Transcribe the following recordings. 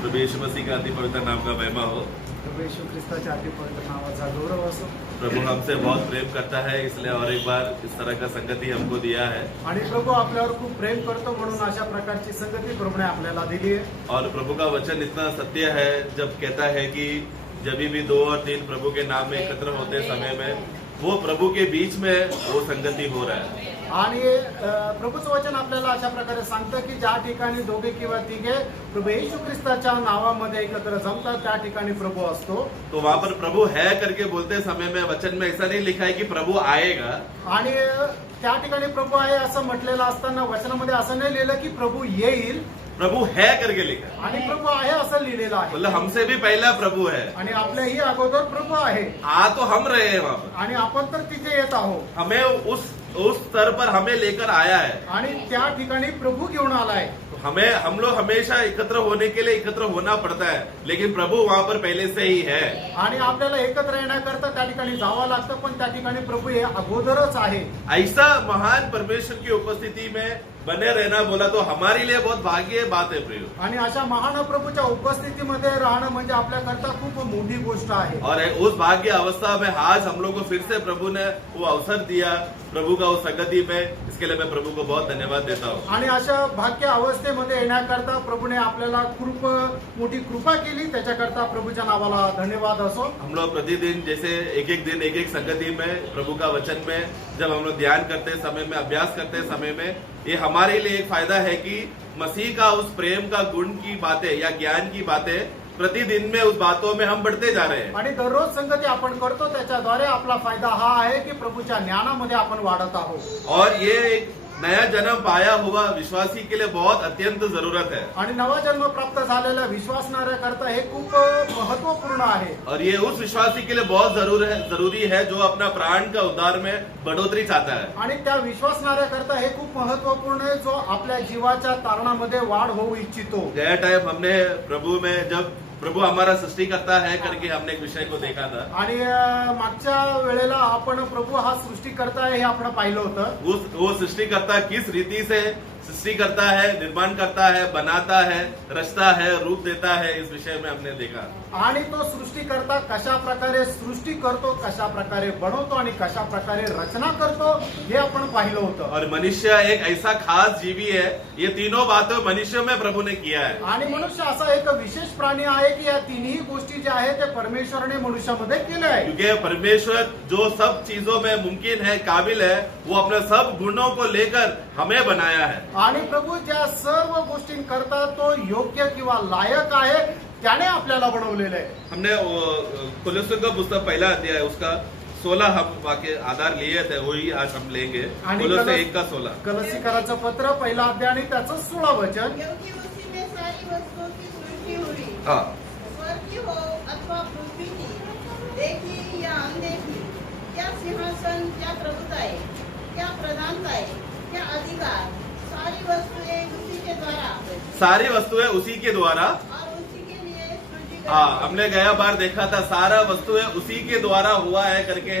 प्रभु यीशु मसीह का अति पवित्र नाम का महिमा हो। प्रभू येशू ख्रिस्ताच्या अति पवित्र नावाचा गौरव असो। प्रभु हमसे बहुत प्रेम करता है, इसलिए और एक बार इस तरह का संगति हमको दिया है। आणि प्रभू आपल्यावर खूप प्रेम करतो म्हणून अशा प्रकारची संगती प्रभूने आपल्याला दिली आहे। और प्रभु का वचन इतना सत्य है जब कहता है कि जब भी 2 और 3 प्रभु के नाम में एकत्र होते समय में वो प्रभु के बीच में वो संगति हो रहा है। आणि प्रभूचं वचन आपल्याला अशा प्रकारे सांगतं की ज्या ठिकाणी 2 किंवा 3 प्रभू येशू ख्रिस्ताच्या नावामध्ये एकत्र जमतात त्या ठिकाणी प्रभू असतो। तो वहाँ पर प्रभु है करके बोलते समय में वचन में ऐसा नहीं लिखा है कि प्रभु आएगा। आणि त्या ठिकाणी प्रभू आहे असं म्हटलेलं असताना वचनामध्ये असं नाही लिहिलं की प्रभु येईल, प्रभु है करके लिखा है। आणि प्रभु आहे असं लिहिलेलं आहे। मतलब हमसे भी पहला प्रभु है आणि आपल्याही अगोदर प्रभु आहे। आ तो हम रहे हैं वहाँ पर, आणि आपण तर तिथे येत आहोत। हमें उस स्तर पर हमें लेकर आया है। आणि त्या ठिकाणी प्रभु घेऊन आलाय। हम लोग हमेशा एकत्र होने के लिए एकत्र होना पड़ता है, लेकिन प्रभु वहाँ पर पहले से ही है। आणि आपल्याला एकत्र येण्याकरता त्या ठिकाणी जावं लागतं, पण त्या ठिकाणी प्रभु हे अगोदरच आहे। ऐसा महान परमेश्वर की उपस्थिति में बने रहना बोला तो हमारे लिए बहुत भाग्य बात है प्रियो। आणि अशा महान प्रभूच्या उपस्थितीमध्ये राहणं म्हणजे आपल्याकरता खूप मोठी गोष्ट आहे। और उस भाग्य अवस्था में आज हम लोग को फिर से प्रभु ने वो अवसर दिया प्रभु का उस संगति में, इसके लिए मैं प्रभु को बहुत धन्यवाद देता हूँ। आणि अशा भाग्य अवस्थेमध्ये येण्याकरता प्रभूने आपल्याला खूप मोठी कृपा केली, त्याच्याकरता प्रभूच्या नावाला धन्यवाद असो। हम लोग प्रतिदिन जैसे एक दिन एक संगति में प्रभु का वचन में जब हम लोग ध्यान करते समय में, अभ्यास करते समय में, ये हमारे लिए एक फायदा है कि मसीह का उस प्रेम का गुण की बातें या ज्ञान की बातें प्रतिदिन में उस बातों में हम बढ़ते जा रहे हैं। आणि दररोज संगती आपण करतो त्याच्याद्वारे आपला फायदा हा आहे की प्रभूच्या ज्ञानामध्ये आपण वाढत आहोत। और ये एक नया जन्म पाया हुआ विश्वासी के लिए बहुत अत्यंत जरूरत है। आणि नवा जन्म प्राप्त झालेला विश्वासणाऱ्याकरता हे खूप महत्वपूर्ण आहे। और ये उस विश्वासी के लिए बहुत जरूरी है जो अपना प्राण का उद्धार में बढ़ोतरी चाहता है। आणि त्या विश्वासणाऱ्याकरता हे खूप महत्वपूर्ण आहे जो आपल्या जीवाच्या तारणामध्ये वाढ होऊ इच्छितो। गया टाइम हमने प्रभु में जब प्रभु हमारा सृष्टि करता है करके हमने एक विषय को देखा था। आणि मागच्या वेळेला आपण प्रभु हा सृष्टी करता है हे आपण पाहिलं होतं। वो सृष्टि करता किस रीति से सृष्टि करता है, निर्माण करता है, बनाता है, रचता है, रूप देता है, इस विषय में हमने देखा। आणि तो सृष्टीकर्ता कशा प्रकारे सृष्टी करतो, कशा प्रकारे बनवतो आणि कशा प्रकारे रचना करतो हे आपण पाहिलं होतं। और मनुष्य एक ऐसा खास जीवी है, ये तीनों बातें मनुष्य में प्रभु ने किया है। आणि मनुष्य असा एक विशेष प्राणी आहे की या तिन्ही गोष्टी ज्या आहेत ते परमेश्वराने मनुष्यामध्ये केल्या आहे। क्योंकि परमेश्वर जो सब चीजों में मुमकिन है, काबिल है, वो अपने सब गुणों को लेकर हमें बनाया है। आणि प्रभू ज्या सर्व गोष्टी करता तो योग्य किंवा लायक आहे, त्याने आपल्याला बनवलेलं आहे। हमने कुलुस्सियों का पुस्तक पहला अध्याय उसका 16 हम वाक्य आधार लिए थे, वही आज हम लेंगे। कुलुस्सी 1 का 16। कलसीकराचं पत्र पहिला अध्याय आणि त्याचं 16 वचन। क्योंकि उसी में सारी वस्तुओं की सृष्टि हुई, हाँ, स्वर्ग की हो अथवा पृथ्वी की, देखी या अनदेखी, क्या सिंहासन, क्या प्रभुताएं, क्या प्रधानताएं, क्या अधिकार, सारी वस्तुएं उसी के द्वारा सारी वस्तुएं उसी के द्वारा और उसी के लिए सृष्टि गई। हाँ, हमने गया बार देखा था सारा वस्तुएं उसी के द्वारा हुआ है करके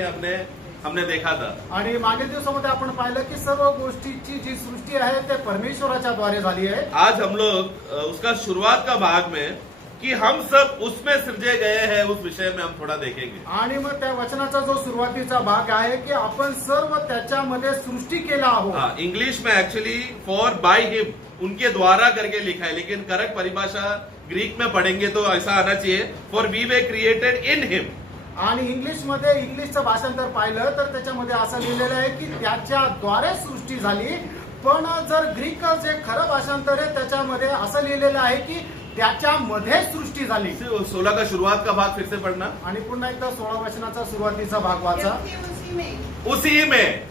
हमने देखा था। आणि मागील दिवसामध्ये आपण पाहिलं की सर्व गोष्टीची जी सृष्टी आहे ते परमेश्वराच्या द्वारे झाली आहे। आज हम लोग उसका शुरुआत का भाग में कि हम सब उसमें सृजे गए हैं, उस विषय में हम थोड़ा देखेंगे। आणि मग त्या वचनाचा जो सुरुवातीचा भाग आहे की आपण सर्व त्याच्यामध्ये सृष्टी केला आहोत। हाँ, इंग्लिश में एक्चुअली फॉर बाय हिम, उनके द्वारा करके लिखा है, लेकिन करेक्ट परिभाषा ग्रीक में पढ़ेंगे तो ऐसा आना चाहिए, for we were created in him. आणि इंग्लिशचं भाषांतर पाहिलं तर त्याच्यामध्ये असं लिहिलेलं आहे की त्याच्याद्वारे सृष्टी झाली, पण जर ग्रीक जे खरं भाषांतर आहे त्याच्यामध्ये असं लिहिलेलं आहे की त्याच्यामध्ये सृष्टी झाली। 16 का शुरुआत का भाग फिर से पढ़ना। आणि पुन्हा एकदा 16 वचनाचा सुरुवातीचा भाग वाचा। क्योंकि उसी में उसी में,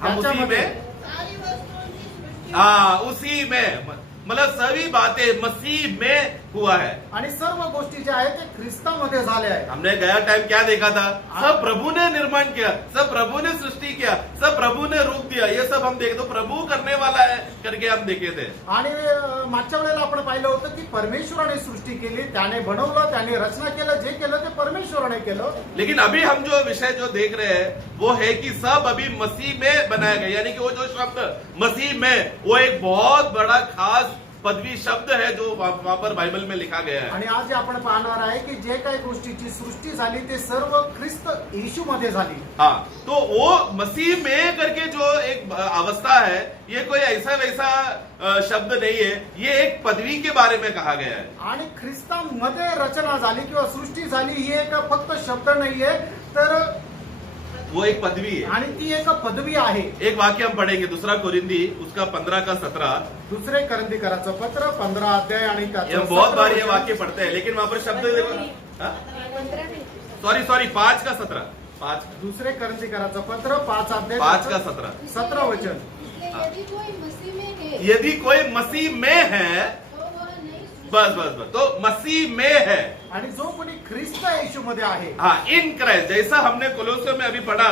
हम उसी में, सारी वस्तुओं की सृष्टि हाँ उसी में, मतलब सभी बातें मसीह में हुआ है। आणि सर्व गोष्टी ज्या आहेत ते ख्रिस्तामध्ये झाल्या आहेत। हमने गया टाइम क्या देखा था, सब प्रभु ने निर्माण किया, सब प्रभु ने सृष्टि किया, सब प्रभु ने रूप दिया, ये सब हम देखे तो प्रभु करने वाला है करके हम देखे थे। आणि मागच्या वेळेला आपण पाहिलं होतं की परमेश्वराने सृष्टी केली, त्याने बनवलं, त्याने रचना केलं, जे केलं ते परमेश्वराने केलं। लेकिन अभी हम जो विषय जो देख रहे हैं वो है कि सब अभी मसीह में बनाया गया, यानी कि वो जो शब्द मसीह में, वो एक बहुत बड़ा खास पदवी शब्द है जो वहां पर बाइबल में लिखा गया है। आणि आज आपण पाहणार आहे की जे काही गोष्टीची सृष्टी झाली ते सर्व ख्रिस्त येशू मध्ये झाली। हाँ, तो वो मसीह में करके जो एक अवस्था है, ये कोई ऐसा वैसा शब्द नहीं है, ये एक पदवी के बारे में कहा गया है। आणि ख्रिस्तामध्ये रचना झाली किंवा सृष्टी झाली ही एक फक्त शब्द नाहीये, तर वो एक पदवी है आणि ती एक पदवी आहे। एक वाक्य हम पढ़ेंगे, दूसरा कोरिंदी उसका 15 का 17। दुसरे करंथीकराचं पत्र 15 अध्याय आणि त्याचं हम बहुत 17 बार ये वचन। वाक्य पढ़ते हैं, लेकिन वहां पर शब्द सॉरी 5 का 17, 5 दुसरे करंथीकराचं पत्र 5 अध्याय 5 का त्याचं 17। 17 वचन। इसलिए यदि कोई मसीह में है यदि कोई मसीह में है, तो वह नई सृष्टि बस तो मसीह में है। आणि जो कोणी ख्रिस्त येशू मध्ये आहे, हाँ, इन क्राइस्ट, जैसा हमने कोलोसियों में अभी पढ़ा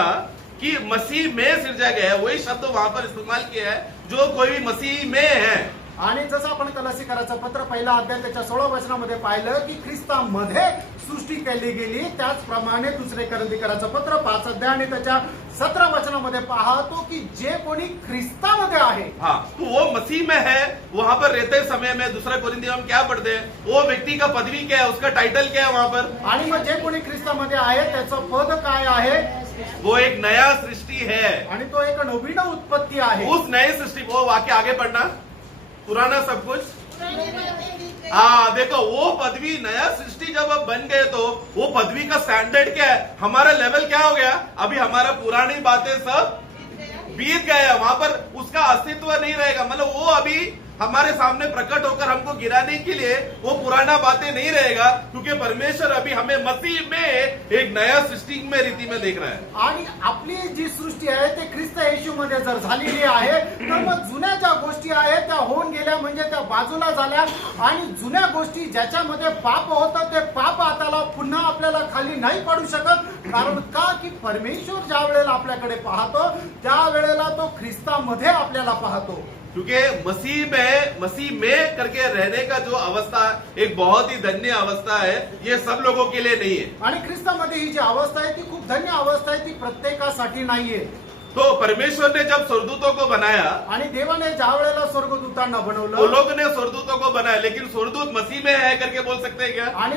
कि मसीह में सिरजा गया है, वही शब्द वहां पर इस्तेमाल किया है, जो कोई भी मसीह में है। आणि जसं आपण कलसीकराचं पत्र पहिला अध्याय त्याच्या 16 वचनामध्ये पाहिलं की ख्रिस्तामध्ये सृष्टी केली गेली, त्याचप्रमाणे दुसरे करंथीकराचं पत्र 5 अध्याय आणि त्याच्या 17 वचनामध्ये पाहतो की जे कोणी ख्रिस्तामध्ये आहे, हाँ, तो वो मसीह में है। वहां पर रहते समय में दूसरा कोरिन्थियों में क्या पढ़ते हैं, वो व्यक्ति का पदवी क्या है, उसका टाइटल क्या है वहां पर, आणि मग जे कोणी ख्रिस्तामध्ये आहे त्याचं पद काय आहे, वो एक नया सृष्टि है। आणि तो एक नवीन उत्पत्ती आहे। उस नए सृष्टि, वो वाक्य आगे पढ़ना, पुराना सब कुछ, पुरानी बातें बीत गई। हाँ देखो, वो पदवी नया सृष्टि जब अब बन गए तो वो पदवी का स्टैंडर्ड क्या है, हमारा लेवल क्या हो गया, अभी हमारा पुरानी बातें सब बीत गए, वहां पर उसका अस्तित्व नहीं रहेगा। मतलब वो अभी हमारे सामने प्रकट होकर हमको गिराने के लिए वो पुराना बातें नहीं रहेगा, क्योंकि परमेश्वर अभी हमें मसीह में एक नया सृष्टि में रीति में देख रहा है। आणि आपली जी सृष्टी आहे ते ख्रिस्त येशूमध्ये जर झालेली आहे, तर मग जुन्या ज्या गोष्टी आहेत त्या होऊन गेल्या, म्हणजे त्या बाजूला झाल्या, आणि जुन्या गोष्टी ज्याच्यामध्ये पाप होतं ते पाप आता पुन्हा आपल्याला खाली नाही पडू शकत। कारण का की परमेश्वर ज्या वेळेला आपल्याकडे पाहतो त्या वेळेला तो ख्रिस्तामध्ये आपल्याला पाहतो। क्योंकि मसीह में करके रहने का जो अवस्था एक बहुत ही धन्य अवस्था है, ये सब लोगों के लिए नहीं है। आणि ख्रिस्तामध्ये ही जी अवस्था आहे ती खूप धन्य अवस्था आहे, ती प्रत्येकासाठी नाहीये। तो परमेश्वर ने जब स्वर्गदूतों को बनाया, आणि देवाने ज्या वेळेला स्वर्गदूतांना वो बनवलं, लोग ने स्वर्गदूतों को बनाया, लेकिन स्वर्गदूत मसीह में है करके बोल सकते हैं क्या? आणि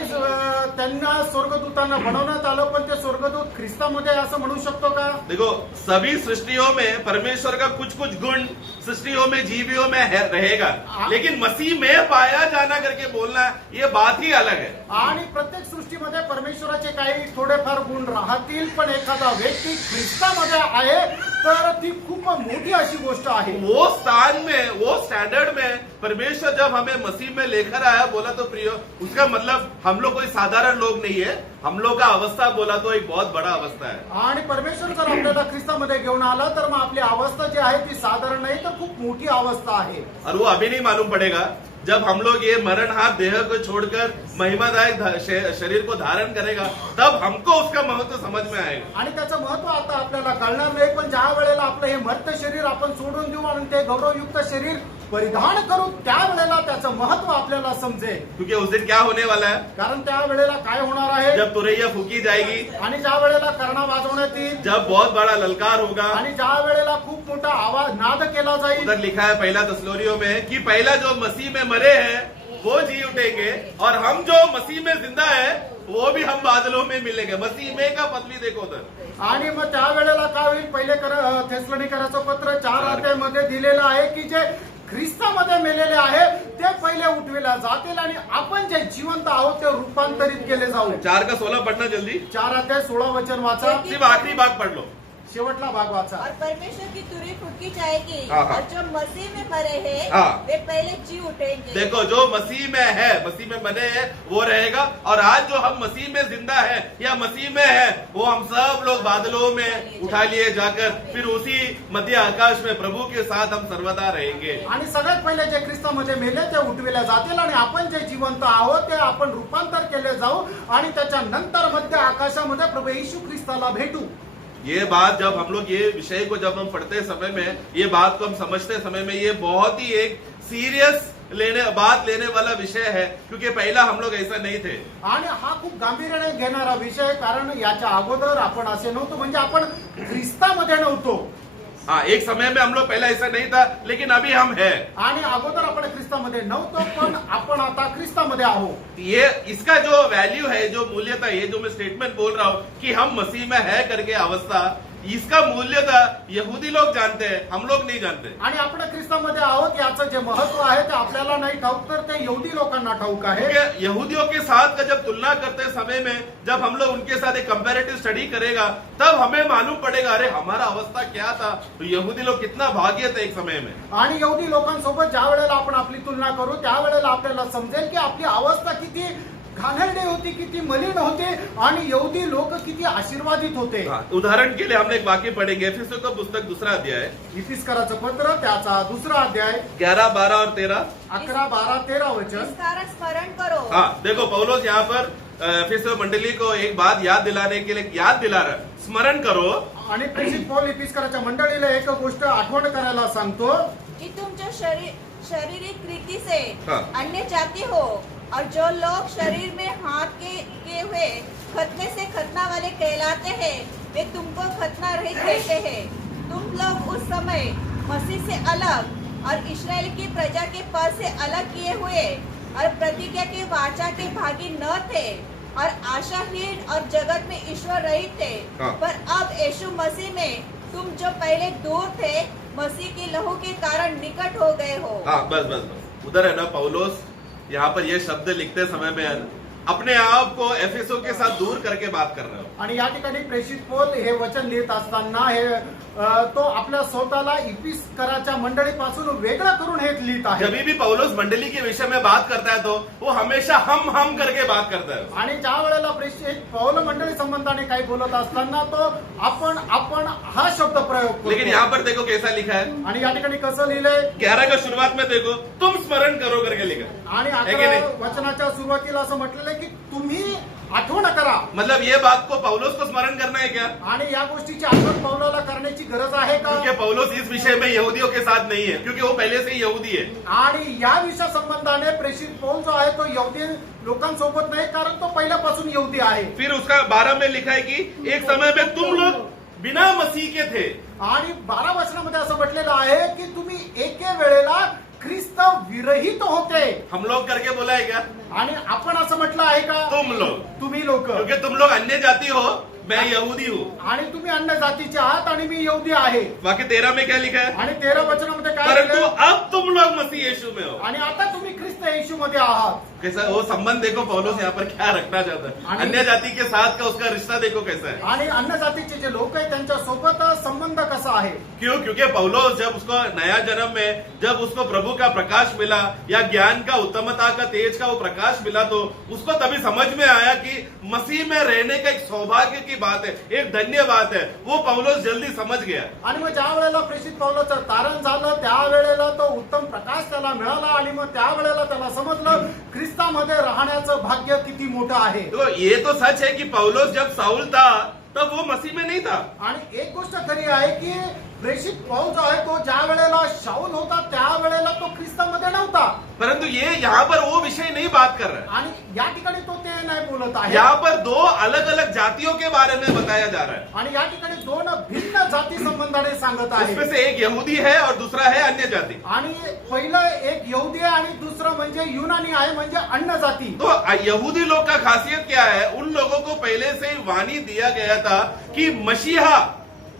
त्यांना स्वर्गदूतांना बनवण्यात आलं, पण ते स्वर्गदूत ख्रिस्तामध्ये आहे असं म्हणू शकतो का? देखो, सभी सृष्टियों में परमेश्वर का कुछ कुछ गुण सृष्टियों में जीवियों में रहेगा, लेकिन मसीह में पाया जाना करके बोलना ये बात ही अलग है। आणि प्रत्येक सृष्टीमध्ये परमेश्वराचे काही थोडेफार गुण राहतील, पण एखादा व्यक्ती ख्रिस्तामध्ये आहे तर ती खूप मोठी अशी गोष्ट आहे। वो स्थान में, वो स्टैंडर्ड में परमेश्वर जब हमें मसीह में लेकर आया, बोला तो प्रियो, उसका मतलब हम लोग कोई साधारण लोग नहीं है, हम लोग का अवस्था बोला तो एक बहुत बड़ा अवस्था है। आणि परमेश्वर जर आपल्याला ख्रिस्तामध्ये घेऊन आला तर मग आपली अवस्था जी आहे ती साधारण नाही तर खूप मोठी अवस्था आहे। और वो अभी नहीं मालूम पड़ेगा, जब हम लोग ये मरणहार देह को छोड़कर महिमादायक शरीर को धारण करेगा, तब हमको उसका महत्व समझ में आएगा। आणि त्याचं महत्व आता आपल्याला कळणार नाही, पण ज्या वेळेला आपलं हे मर्त्य शरीर आपण सोडून देऊ आणि ते गौरवयुक्त शरीर परिधान करू, त्यावेळेला त्याचं महत्व आपल्याला समजेल। क्योंकि उस दिन क्या होने वाला है, कारण त्या वेळेला काय होणार आहे, जब तुरैया फूकी जाएगी, आणि ज्या वेळेला कर्णा वाजवण्यात येईल, जब बहुत बड़ा ललकार होगा, आणि ज्या वेळेला खूप मोठा आवाज नाद केला जाईल। उधर लिखा है पहला तस्लोनियों में कि पहला जो मसीह में मरे हैं वो जी उठेंगे, और हम जो मसीह में जिंदा है वो भी हम बादलों में मिलेंगे। मसीह में का पदवी देखो उधर। आणि मग त्या वेळेला काय होईल, पहिले थेसलोनिकराचं पत्र 4 अध्यायामध्ये दिलेलं आहे की जे ख्रिस्तामध्ये मेलेले आहे ते पहिले उठविल्या जातील आणि आपण जे जिवंत आहोत ते रूपांतरित केले जाऊ। 4 का 16 पढ़ना जल्दी, 4 अध्याय 16 वचन वाचा, सिर्फ आखिरी भाग पढ़ लो। शेवटला भाग वाचा। और परमेश्वर की तुरही फूकी जाएगी, हाँ। और जो मसीह में मरे हैं हाँ। वे पहले जी उठेंगे। देखो, जो मसीह में है, मसीह में बने हैं वो रहेगा, और आज जो हम मसीह में जिंदा है या मसीह में है, वो हम सब लोग बादलों में उठा लिए जाकर फिर उसी मध्य आकाश में प्रभु के साथ हम सर्वदा रहेंगे। आणि सगळ्यात पहिले जे ख्रिस्तामध्ये मेले ते उठविल्या जातील आणि आपण जे जिवंत आहोत ते आपण रूपांतर केले जाऊ आणि त्याच्या नंतर मध्य आकाशामध्ये प्रभू येशू ख्रिस्ताला भेटू। ये बात जब हम लोग ये विषय को जब हम पढ़ते समय में, ये बात को हम समझते समय में, ये बहुत ही एक सीरियस बात लेने वाला विषय है, क्योंकि पहला हम लोग ऐसा नहीं थे। आणि हा खूप गांभीर्याने घेणारा विषय, कारण याच्या अगोदर आपण असे नव्हतो, म्हणजे आपण ख्रिस्तामध्ये नव्हतो। हाँ, एक समय में हम लोग पहले ऐसा नहीं था, लेकिन अभी हम है। आणि अगोदर आपण ख्रिस्तामध्ये नव्हतो, पण आपण आता ख्रिस्तामध्ये आहोत. ये इसका जो वैल्यू है, जो मूल्यता, ये जो मैं स्टेटमेंट बोल रहा हूँ कि हम मसीह में है करके अवस्था, इसका मूल्यता यहूदी लोग जानते हैं, हम लोग नहीं जानते. आणि आपण ख्रिस्तामध्ये आहोत याचं जे महत्व आहे ते आपल्याला नाही ठाऊक, तर ते यहुदी लोकांना ठाऊक आहे. क्योंकि यहूदियों के साथ का जब तुलना करते समय में, जब हम लोग उनके साथ एक कंपैरेटिव स्टडी करेगा, तब हमें मालूम पड़ेगा अरे हमारा अवस्था क्या था, तो यहूदी लोग कितना भाग्य थे एक समय में. आणि यहुदी लोकांसोबत ज्या वेळेला आपण आपली तुलना करू त्यावेळेला आपल्याला समजेल की आपली अवस्था किती घाणेरडी होती, किती मलिन होते आणि यहुदी लोक किती आशीर्वादित होते. हाँ, उदाहरण के लिए हम एक वाक्य पढ़ेंगे, एफिसों का पुस्तक 2 अध्याय, इफिसकराचं पत्र त्याचा 2 अध्याय 11, 12 और 13. 11, 12, 13 वचन. इस कारण स्मरण करो हाँ, देखो पौलुस यहाँ पर एफिसो मंडली को एक बात याद दिलाने के लिए याद दिला रहा है, स्मरण करो. आणि प्रेषित पौल इफिसकराच्या मंडळीला एक गोष्ट आठवण करायला सांगतो कि तुम जो शारीरिक रीति से हाँ। अन्य जाति हो और जो लोग शरीर में हाथ के किए हुए खतने से खतना वाले कहलाते हैं, वे तुमको खतना रहित कहते हैं. तुम लोग उस समय मसीह से अलग और इस्राएल की प्रजा के पद से अलग किए हुए और प्रतिज्ञा के वाचा के भागी न थे और आशाहीन और जगत में ईश्वर रहित थे. हाँ। पर अब यीशु मसीह में तुम जो पहले दूर थे, मसीह के लहू के कारण निकट हो गए हो. हाँ, बस बस बस उधर है ना, पौलुस यहाँ पर ये शब्द लिखते समय में अपने आप को एफेसो के साथ दूर करके बात कर रहे हो. आणि या ठिकाणी प्रेषित पौल हे वचन लिहित असताना तो आपल्या स्वतःला इफिसकराच्या मंडळीपासून वेगळं करून हे लिहित आहे. जब भी पौलुस मंडली के विषय में बात करता है तो वो हमेशा हम करके बात करता है. आणि ज्या वेळेला प्रेषित पौल मंडळी संबंधाने काही बोलत असताना तो आपण हा शब्द प्रयोग करतो. लेकिन यहाँ पर देखो कैसा लिखा है, आणि या ठिकाणी कसं लिहिलंय, 11 का शुरुआत में देखो, तुम स्मरण करो करके लिखा है. आणि है की 11 नहीं? वचनाच्या सुरुवातीला असं म्हटलेलं आहे की तुम्ही आठवण करा. मतलब ये बात को पौलुस को स्मरण करना है क्या? आणि या गोष्टीची आठवण पौलाला करण्याची गरज आहे का? क्योंकि पौलुस इस विषय में यहूदियों के साथ नहीं है, क्योंकि वो पहले से ही यहूदी है. आणि या विषय संबंधाने प्रेषित पौल जो आहे तो यहुदी लोकांसोबत नाही, कारण तो पहिल्यापासून यहुदी आहे. फिर उसका 12 में लिखा है कि एक समय में तुम लोग बिना मसीह के थे. आणि 12 वचनामध्ये असं म्हटलेलं आहे की तुम्ही एके वेळेला ख्रिस्त विरहित होते. हम लोग करके बोला है क्या? आणि आपण असं म्हटलं आहे का? तुम लोग, तुम्ही लोक, क्योंकि तुम लोग अन्य जाति हो, मैं यहूदी हूँ. आणि तुम्ही अन्य जातीचे आहात आणि मी यहुदी आहे. बाकी 13 में क्या लिखा है? आणि 13 वचनामध्ये काय परंतु लिहिलंय? अब तुम लोग मसीह यीशु में हो. आणि आता तुम्ही ख्रिस्त येशू मध्ये आहात. कैसा वो संबंध देखो पौलुस यहाँ पर क्या रखना चाहता है. अन्य जाति के साथ का उसका रिश्ता देखो कैसा है. आणि अन्य जातीचे जे लोक आहेत त्यांच्या सोबत संबंध कसा आहे. क्यों? क्योंकि पौलुस जब उसको नया जन्म में जब उसको प्रभु का प्रकाश मिला या ज्ञान का, उत्तमता का, तेज का वो प्रकाश मिला, तो उसको तभी समझ में आया कि मसीह में रहने का एक सौभाग्य की बात है, एक धन्य बात है. वो पौलुस जल्दी समझ गया. आणि मग ज्या वेळेला प्रेषित पौलाचं तारण झालं त्यावेळेला तो उत्तम प्रकाश त्याला मिळाला आणि मग त्यावेळेला त्याला समजलं ख्रिस्तामध्ये राहण्याचं भाग्य किती मोठं आहे. तो ये तो सच है कि पौलुस जब साउल था तब वो मसीह में नहीं था. आणि एक गोष्ट खरी आहे की प्रेषित पौल जो आहे तो ज्या वेळेला शाऊल होता त्यावेळेला तो ख्रिस्तामध्ये नव्हता. परंतु ये यहाँ पर वो विषय नहीं बात कर रहा है. आणि या ठिकाणी तो ते नाही बोलत आहे. यहाँ पर 2 अलग अलग जातियों के बारे में बताया जा रहा है. आणि या ठिकाणी 2 भिन्न जाती संबंधाने सांगत आहे. उसमें से एक यहूदी है और दूसरा है अन्य जाति. आणि पहिलं एक यहुदी आहे आणि दुसरं म्हणजे युनानी आहे, म्हणजे अन्य जाती. तो यहूदी लोग का खासियत क्या है? उन लोगों को पहले से ही वाणी दिया गया था कि मसीहा,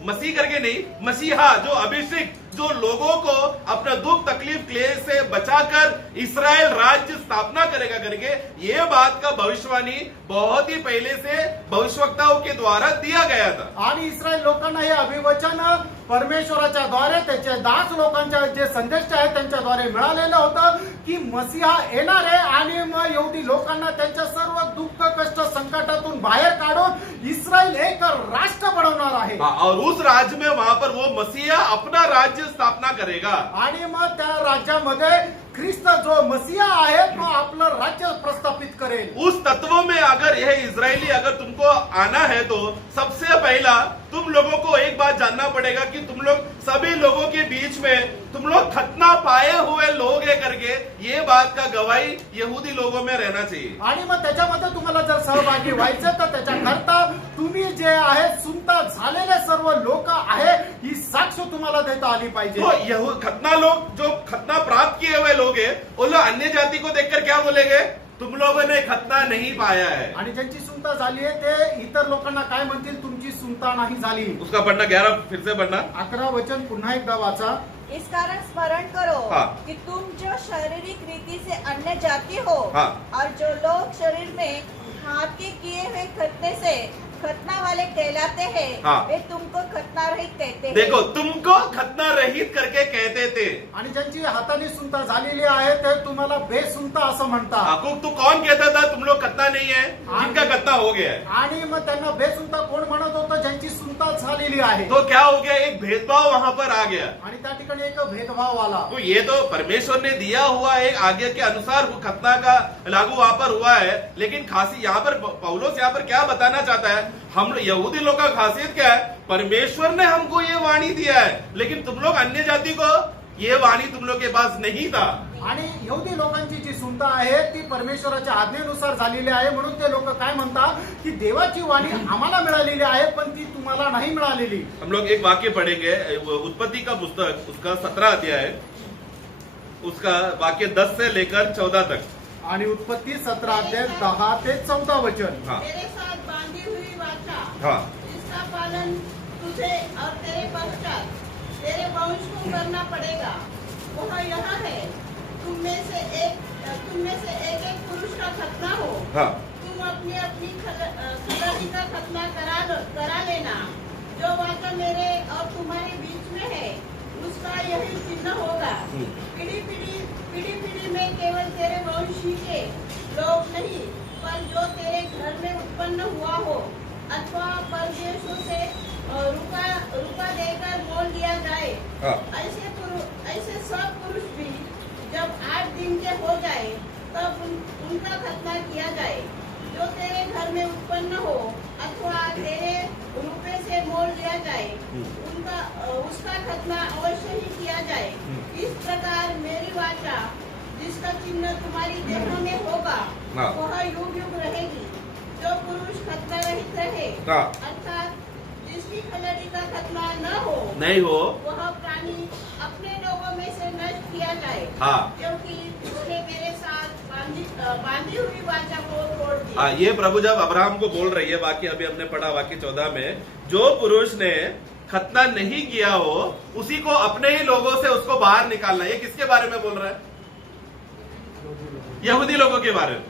मसीह करके नहीं, मसीहा जो अभिषेक, जो लोगों को अपना दुख तकलीफ क्लेश से बचाकर इस्राएल राज्य स्थापना करेगा करके, ये बात का भविष्यवाणी बहुत ही पहले से भविष्यवक्ताओं के द्वारा दिया गया था. आणि इस्रायल लोकांना हे अभिवचन परमेश्वराच्या द्वारे त्याचे दास लोकांच्या जे संदेश आहेत त्यांच्याद्वारे मिळालेलं होतं की मसीहा येणार आहे आणि मग यहुदी लोकांना त्यांच्या सर्व दुःख कष्ट संकटातून बाहेर काढून इस्रायल एक राष्ट्र बनवणार आहे. और उस राज्य में वहां पर वो मसीहा अपना राज्य स्थापना करेगा. आणि मग त्या राज्यामध्ये ख्रिस्त जो मसीहा आहे तो आपलं राज्य प्रस्थापित करेल. उस तत्वों में अगर यह इजरायली अगर तुमको आना है तो सबसे पहला तुम लोगों को एक बात जानना पड़ेगा कि तुम लोग सभी लोगों के बीच में तुम लोग खतना पाए हुए लोग है करके ये बात का गवाही यहूदी लोगों में रहना चाहिए. आणि मग त्याच्यामध्ये तुम्हाला जर सहभागी व्हायचं तर त्याच्याकरता तुम्ही जे आहे सुनता झालेले सर्व लोक आहे ही साक्ष तुम्हाला देता आली पाहिजे. तो खतना लोग जो खतना प्राप्त किए हुए लोग हैं वो लोग अन्य जाति को देखकर क्या बोलेंगे? तुम लोगों ने खतना नहीं पाया है. आणि ज्यांची सुनता झाली आहे ते इतर लोकांना काय म्हणतील? तुमची सुनता नाही झाली. उसका पढ़ना 11 फिर से पढ़ना. 11 वचन पुन्हा एकदा वाचा. इस कारण स्मरण करो हाँ। कि तुम जो शारीरिक रीति से अन्य जाति हो हाँ। और जो लोग शरीर में हाथ के किए हुए खतने से खतना वाले कहलाते हैं हाँ। वे तुमको खतना रहित कहते हैं. देखो तुमको खतना रहित करके कहते थे. आणि ज्यांची हाताने सुनता झालेली आहे ते तुम्हाला बेसुनता असं म्हणतात. आपको तू कौन कहता था तुम लोग खतना नहीं है? जिनका खतना हो गया है. आणि मग त्यांना बेसुनता कोण म्हणत होतं? ज्यांची सुनता झालेली आहे. तो क्या हो गया? एक भेदभाव वहां पर आ गया. आणि त्या ठिकाणी एक भेदभाव आला. तो ये तो परमेश्वर ने दिया हुआ एक आज्ञा के अनुसार वो खतना का लागू वहां पर हुआ है. लेकिन खासी यहाँ पर पौलुस यहाँ पर क्या बताना चाहता है? हम यहूदी लोग का खासियत क्या है? परमेश्वर ने हमको ये वाणी दिया है लेकिन तुम लोग अन्य जाति को ये वाणी तुम लोग के पास नहीं था. आणि यहूदी लोकांची जी सुनता आहे ती परमेश्वराच्या आज्ञेनुसार झालेली आहे म्हणून ते लोक काय म्हणतात की देवाची वाणी आम्हाला मिळालेली आहे पण ती तुम्हाला नाही मिळालेली. हम लोग एक वाक्य पढ़ेंगे उत्पत्ति का पुस्तक उसका 17 अध्याय उसका वाक्य 10 से लेकर 14 तक. आणि उत्पत्ती 17 अध्याय 10 ते 14 वचन. हाँ तेरे साथ बांधी हुई वाचा हाँ जिसका पालन तुझे और तेरे पश्चात तेरे वंश को करना पड़ेगा वह यहाँ है. तुम में से एक पुरुष का खतना हो. हाँ तुम अपनी अपनी खलड़ी का खतना करा लेना. जो वाचा मेरे और तुम्हारे बीच में है उसका यही चिन्ह होगा. पीढ़ी पीढ़ी में केवल तेरे वंश ही के लोग नहीं पर जो तेरे घर में उत्पन्न हुआ हो अथवा परदेशों से रुपा देकर मोल लिया जाए. हाँ ऐसे सब पुरुष भी जब 8 दिन के हो जाए तब उनका खतना किया जाए. जो तेरे घर में उत्पन्न हो अथवा तेरे रुपये से मोल लिया जाए उसका खतना अवश्य ही किया जाए. इस प्रकार मेरी वाचा जिसका चिन्ह तुम्हारी देह में होगा हाँ। वह युग युग रहेगी. जो पुरुष खतना रहित रहे हाँ। अर्थात जिसकी खलड़ी का खतना न हो नहीं हो. वह प्राणी अपने लोगों में से नष्ट किया जाए. हाँ क्योंकि उसने मेरे साथ बांधी हुई वाचा को तोड़ दिया. हाँ ये प्रभु जब अब्राहम को बोल रही है वाक्य अभी हमने पढ़ा वाक्य 14 में जो पुरुष ने खतना नहीं किया हो उसी को अपने ही लोगों से उसको बाहर निकालना. ये किसके बारे में बोल रहा है? यहूदी लोगों के बारे में.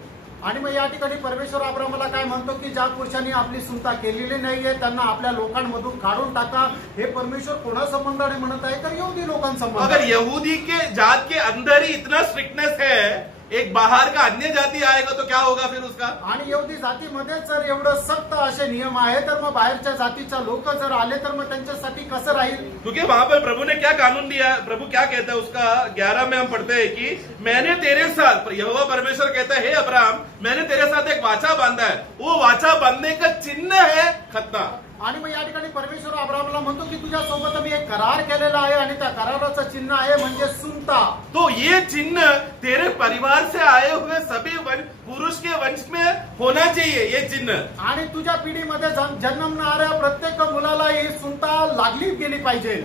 आणि मग या ठिकाणी परमेश्वर अब्राहमाला काय म्हणतो की ज्या पुरुषांनी आपली सुनता केलेली नाहीये त्यांना आपल्या लोकांमधून काढून टाका. हे परमेश्वर कोणा संबंधाने म्हणत आहे तर यहूदी लोकांसंबंध. अगर यहूदी के जात के अंदर ही इतना स्ट्रिक्टनेस है एक बाहर का अन्य जाति आएगा तो क्या होगा फिर उसका? आणि यहूदी जातीमध्ये जर एवढं सक्त असे नियम आहे तर मग बाहेरच्या जातीच्या लोक जर आले तर मग त्यांच्यासाठी कसं राहील? क्योंकि वहां पर प्रभु ने क्या कानून दिया? प्रभु क्या कहता है उसका 11 में हम पढ़ते हैं कि मैंने तेरे साथ यहोवा परमेश्वर कहता है हे अब्राहम मैंने तेरे साथ एक वाचा बांधा है. वो वाचा बांधने का चिन्ह है खतना. आणि मग या ठिकाणी परमेश्वर अब्राहमला म्हणतो की तुझ्या सोबत मी एक करार केलेला आहे आणि त्या कराराचं चिन्ह आहे म्हणजे सुनता. तो ये चिन्ह तेरे परिवार से आए हुए सभी पुरुष के वंश में होना चाहिए. ये चिन्ह आणि तुझ्या पिढीमध्ये जन्मणाऱ्या प्रत्येक मुलाला ही सुनता लागली गेली पाहिजे.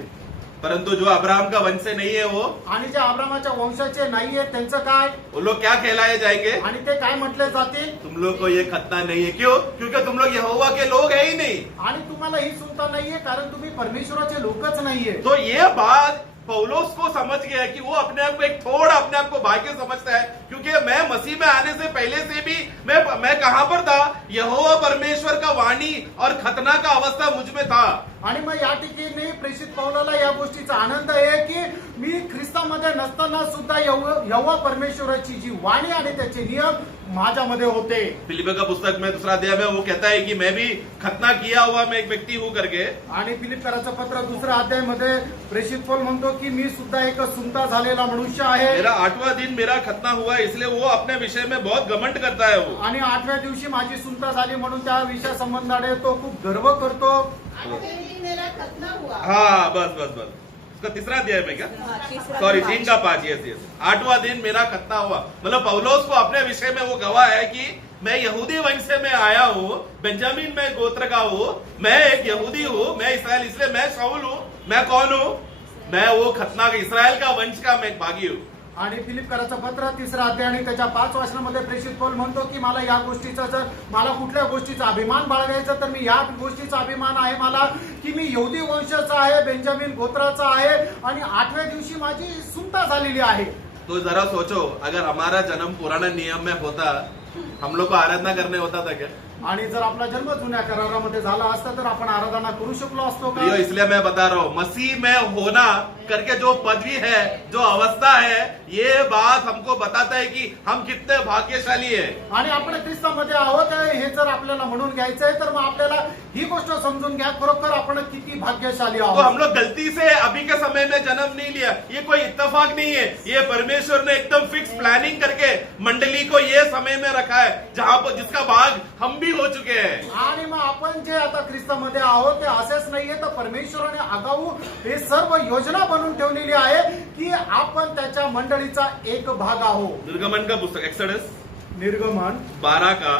परंतु जो अब्राहम का वंश से नहीं है वो आणि जे अब्राहमाच्या वंशाचे नाहीये त्यांचं काय? वो लोग क्या कहलाए जाएंगे? आणि ते काय म्हटले जातील? तुम लोग को ये खतना नहीं है. क्यों? क्योंकि तुम लोग यहोवा के लोग है ही नहीं. आणि तुम्हाला ही सुनता नाहीये कारण तुम्ही परमेश्वराचे लोकच नाहीये. तो ये बात पौलुस को समझ गया कि वो अपने आप को एक थोड़ा अपने आप को भाग्य समझता है क्योंकि मैं मसीह में आने से पहले से भी मैं कहां पर था? यहोवा परमेश्वर का वाणी और खतना का अवस्था मुझ में था. आणि मग या ठिकाणी प्रेषित पौलाला या गोष्टीचा आनंद आहे की मी ख्रिस्तामध्ये नसताना सुद्धा यहोवा परमेश्वराची जी वाणी आणि त्याचे नियम माझ्यामध्ये होते. फिलिपियों का पुस्तक में 2 अध्याय में वो कहता है कि मैं भी खतना किया हुआ मैं एक व्यक्ति हूँ करके. आणि फिलिपकराचं पत्र 2 अध्यायामध्ये प्रेषित पौल म्हणतो की मी सुद्धा एक सुनता झालेला मनुष्य आहे. मेरा 8वां दिन मेरा खतना हुआ इसलिए वो अपने विषय में बहुत घमंड करता है वो. आणि 8व्या दिवशी माझी सुनता झाली म्हणून त्या विषया संबंधाने तो खूप गर्व करतो. 8वें दिन मेरा खतना हुआ. हाँ बस बस बस उसका 3 अध्याय में क्या सॉरी 3 का 5 यस 8वां दिन मेरा खतना हुआ. मतलब पौलोस को अपने विषय में वो गवाह है कि मैं यहूदी वंश से मैं आया हूँ, बेंजामिन में गोत्र का हूँ, मैं एक यहूदी हूँ, मैं इस्राएल इसलिए मैं शाऊल हूँ. मैं कौन हूँ? मैं वो खतना इस्राएल का वंश का मैं एक भागी हूँ. आणि फिलिपकराचं पत्र 3 अध्याय आणि त्याच्या 5 वचनामध्ये प्रेषित पौल म्हणतो की मला या गोष्टीचा जर मला कुठल्या गोष्टीचा अभिमान बाळगायचा तर मी या गोष्टीचा अभिमान आहे मला की मी यहूदी वंशाचा आहे, बेंजामिन गोत्राचा आहे आणि 8व्या दिवशी माझी सुनता झालेली आहे. तो जरा सोचो अगर हमारा जन्म पुराने नियम में होता हम लोग को आराधना करने होता था क्या? आणि जर आपला जन्म जुन्या करारामध्ये झाला असता तर आपण आराधना करू शकलो असतो का? प्रियो इसलिए मैं बता रहा हूँ मसीह में होना करके जो पदवी है जो अवस्था है ये बात हमको बताता है कि हम कितने भाग्यशाली है. आणि आपण ख्रिस्तामध्ये आहोत हे जर आपल्याला म्हणून घ्यायचं आहे तर मग आपल्याला ही गोष्ट समजून घ्या खरोखर आपण किती भाग्यशाली तो आहोत. हम लोग गलती से अभी के समय में जन्म नहीं लिया. ये कोई इत्तेफाक नहीं है. ये परमेश्वर ने एकदम फिक्स प्लानिंग करके मंडली को ये समय में रखा है जहाँ पर जिसका भाग हम भी हो चुके हैं. आणि मग आपण जे आता ख्रिस्तामध्ये आहोत ते असेच नाहीये तर परमेश्वराने आगाऊ हे सर्व योजना बनवून ठेवलेली आहे की आपण त्याच्या मंडळीचा एक भाग आहोत. निर्गमन का पुस्तक एक्सोडस निर्गमन 12 का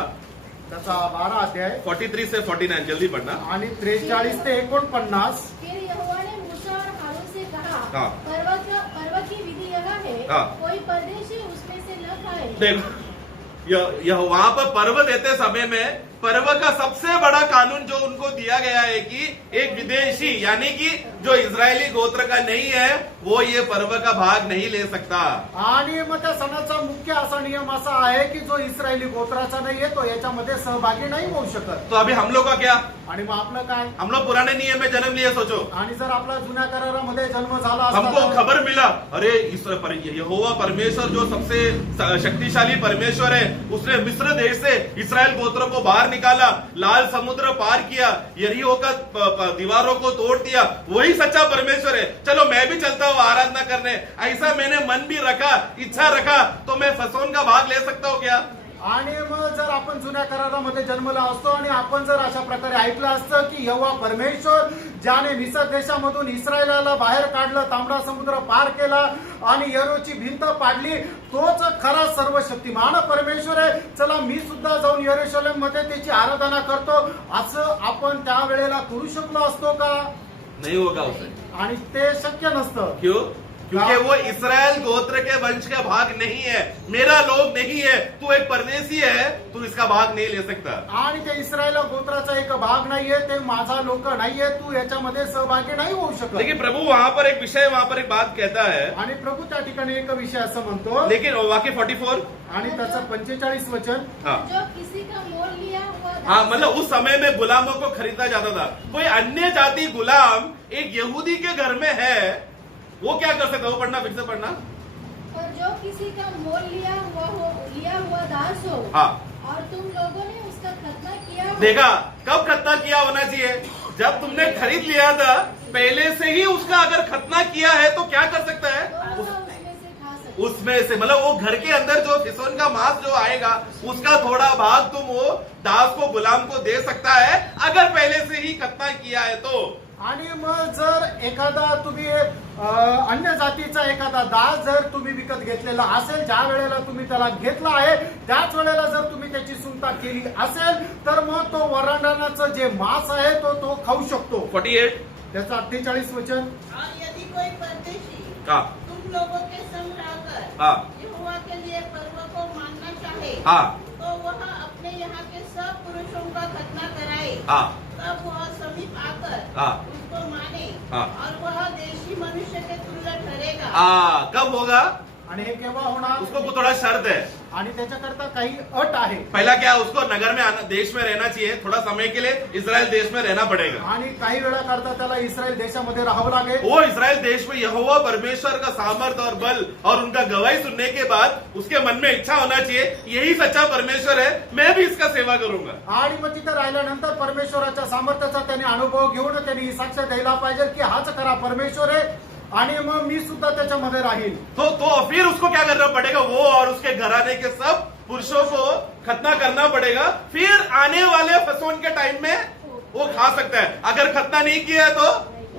त्याचा 12 अध्याय 43 से 49 जल्दी पढ़ना. आणि 43 ते 49. फिर यहोवा ने मूसा और हारून से कहा, हाँ। पर्वत की विधि यह है, हाँ। कोई परदेशी उसमें से न खाए. देखो यह वहां पर पर्व देते समय में पर्व का सबसे बड़ा कानून जो उनको दिया गया है कि एक विदेशी यानी कि जो इजरायली गोत्र का नहीं है वो ये पर्व का भाग नहीं ले सकता. आणि मग त्या सणाचा मुख्य असा नियम असा आहे की जो इस्रायली गोत्राचा नाहीये तो याच्यामध्ये सहभागी नाही होऊ शकत. तो अभी हम लोग का क्या? आणि मग आपलं काय? हम लोग पुराने नियम में जन्म लिए. सोचो आणि जर आपला जुन्या करारामध्ये जन्म झाला हमको असता खबर मिला अरे यहोवा परमेश्वर जो सबसे शक्तिशाली परमेश्वर है उसने मिस्र देश से इस्राएल गोत्रों को बाहर निकाला, लाल समुद्र पार किया, यरीहो का दीवारों को तोड़ दिया, वही सच्चा परमेश्वर है. चलो मैं भी चलता हूँ आराधना करने. ऐसा मैंने मन भी रखा, इच्छा रखा तो मैं फसोन का भाग ले सकता हूँ क्या? आणि मग जर आपण जुन्या करारामध्ये जन्मला असतो आणि आपण जर अशा प्रकारे ऐकलं असतं की यहोवा परमेश्वर ज्याने मिस्र देशामधून इस्रायलाला बाहेर काढलं, तांबडा समुद्र पार केला आणि यरीहोची भिंत पाडली, तोच खरा सर्वशक्तिमान परमेश्वर आहे. चला मी सुद्धा जाऊन यरूशलेम मध्ये त्याची आराधना करतो असं आपण त्या वेळेला करू शकलो असतो का? नहीं होगा उसे. आणि ते शक्य नसतं. क्यों? क्योंकि वो इस्राएल गोत्र के वंश का भाग नहीं है, मेरा लोग नहीं है. तू एक परदेसी है, तू इसका भाग नहीं ले सकता. आणि ते इस्रायल गोत्राचा एक भाग नाहीये, ते माझा लोक नाहीये, तू याच्यामध्ये सहभागी नाही होऊ शकत. लेकिन प्रभु वहां पर एक विषय वहां पर एक बात कहता है. आणि प्रभू त्या ठिकाणी एक विषय असं म्हणतो. लेकिन वाक्य 44 आणि त्याचं 45 वचन. हाँ जो किसी का मोल लिया हुआ हाँ मतलब उस समय में गुलामों को खरीदा जाता था. कोई अन्य जाति गुलाम एक यहूदी के घर में है वो क्या कर सकता है? वो पढ़ना फिर से पढ़ना. और जो किसी का मोल लिया हुआ दास हो, हाँ और तुम लोगों ने उसका खतना किया हो, देखा कब खतना किया होना चाहिए? जब तुमने खरीद लिया था पहले से ही उसका अगर खतना किया है तो क्या कर सकता है? तो उसमें से खा सकते. उसमें से मतलब वो घर के अंदर जो फिसोन का मांस जो आएगा उसका थोड़ा भाग तुम वो दास को गुलाम को दे सकता है अगर पहले से ही खतना किया है तो. आणि मग जर एखादा तुम्ही अन्य जातीचा एखादा दास जर तुम्ही विकत घेतलेला असेल, ज्या वेळेला तुम्ही त्याला घेतला आहे त्याच वेळेला जर तुम्ही त्याची सुनता केली असेल तर मग तो वरांडाणाचं जे मांस आहे तो खाऊ शकतो. 48 त्याचं 48 वचन. और यदि कोई परदेशी हाँ तुम लोगों के संग रहकर हाँ यहोवा के लिए पर्व को मानना चाहे हाँ तो वह अपने यहाँ के सब पुरुषों का खतना कराए. हाँ तब वह समीप आकर हाँ उसको माने हाँ और वह देशी मनुष्य के तुल्य ठहरेगा. कब होगा? आणि हे केव्हा होणार? उसको थोड़ा शर्त है। आणि त्याच्याकरता काही अट आहे। पहला क्या, उसको नगर में आना, देश में रहना चाहिए, थोड़ा समय के लिए इजराइल देश में रहना पड़ेगा। आणि काही वेळा करता त्याला इस्रायल देशामध्ये राहावं लागेल। वो इजराइल देश में यहोवा परमेश्वर का सामर्थ और बल और उनका गवाही सुनने के बाद उसके मन में इच्छा होना चाहिए, यही सच्चा परमेश्वर है, मैं भी इसका सेवा करूंगा। आणि मग तिथे राहिल्यानंतर परमेश्वराच्या सामर्थ्याचा त्याने अनुभव घेऊन त्यांनी साक्ष द्यायला पाहिजे की हाच खरा परमेश्वर आहे आणि मग मी सुद्धा त्याच्यामध्ये राहील। तो फिर उसको क्या करना पड़ेगा, वो और उसके घराने के सब पुरुषों को खतना करना पड़ेगा, फिर आने वाले फसोन के टाइम में वो खा सकता है। अगर खतना नहीं किया तो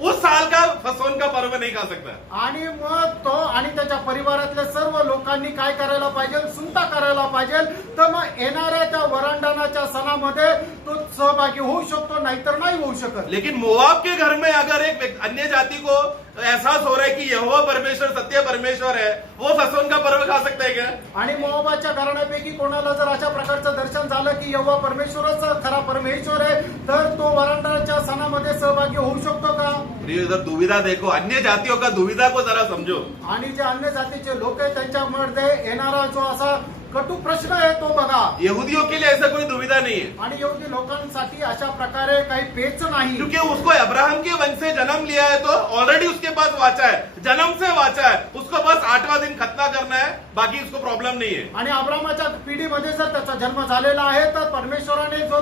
उस साल का फसोन का पर्व नहीं खा सकता। आणि मग तो आणि त्याच्या परिवारातल्या सर्व लोकांनी काय करायला पाहिजे, सुंता करायला पाहिजे, तर मग येणाऱ्या त्या वरांडणाच्या सणामध्ये तो सहभागी होऊ शकतो, नाहीतर नाही होऊ शकत। लेकिन मोआब के घर में अगर एक अन्य जाति को एहसास हो रहा है कि यहोवा परमेश्वर सत्य परमेश्वर है, वो फसोन का पर्व खा सकता है क्या? आणि मोआबाच्या घराण्यापैकी कोणाला जर अशा प्रकारचं दर्शन झालं की यहोवा परमेश्वरच खरा परमेश्वर आहे, तर तो वरांडणाच्या सणामध्ये सहभागी होऊ शकतो का? इधर दुविधा देखो, अन्य जातियों का दुविधा को जरा समझो। आणि जे अन्य जातीचे लोक आहेत त्यांच्यामध्ये येणारा जो असा कटू प्रश्न आहे तो बघा। यहूदियों के लिए ऐसा कोई दुविधा नहीं है, आणि यहूदी लोकांसाठी अशा प्रकारे काही पेच नाही, क्योंकि उसको अब्राहम के वंश से जन्म लिया है, तो ऑलरेडी उसके पास वाचा है, जन्म से वाचा है, उसको बस 8वां दिन खतना करना है, बाकी उसको प्रॉब्लम नहीं है। आणि अब्राहमाच्या पिढीमध्ये जर त्याचा जन्म झालेला आहे तर परमेश्वराने जो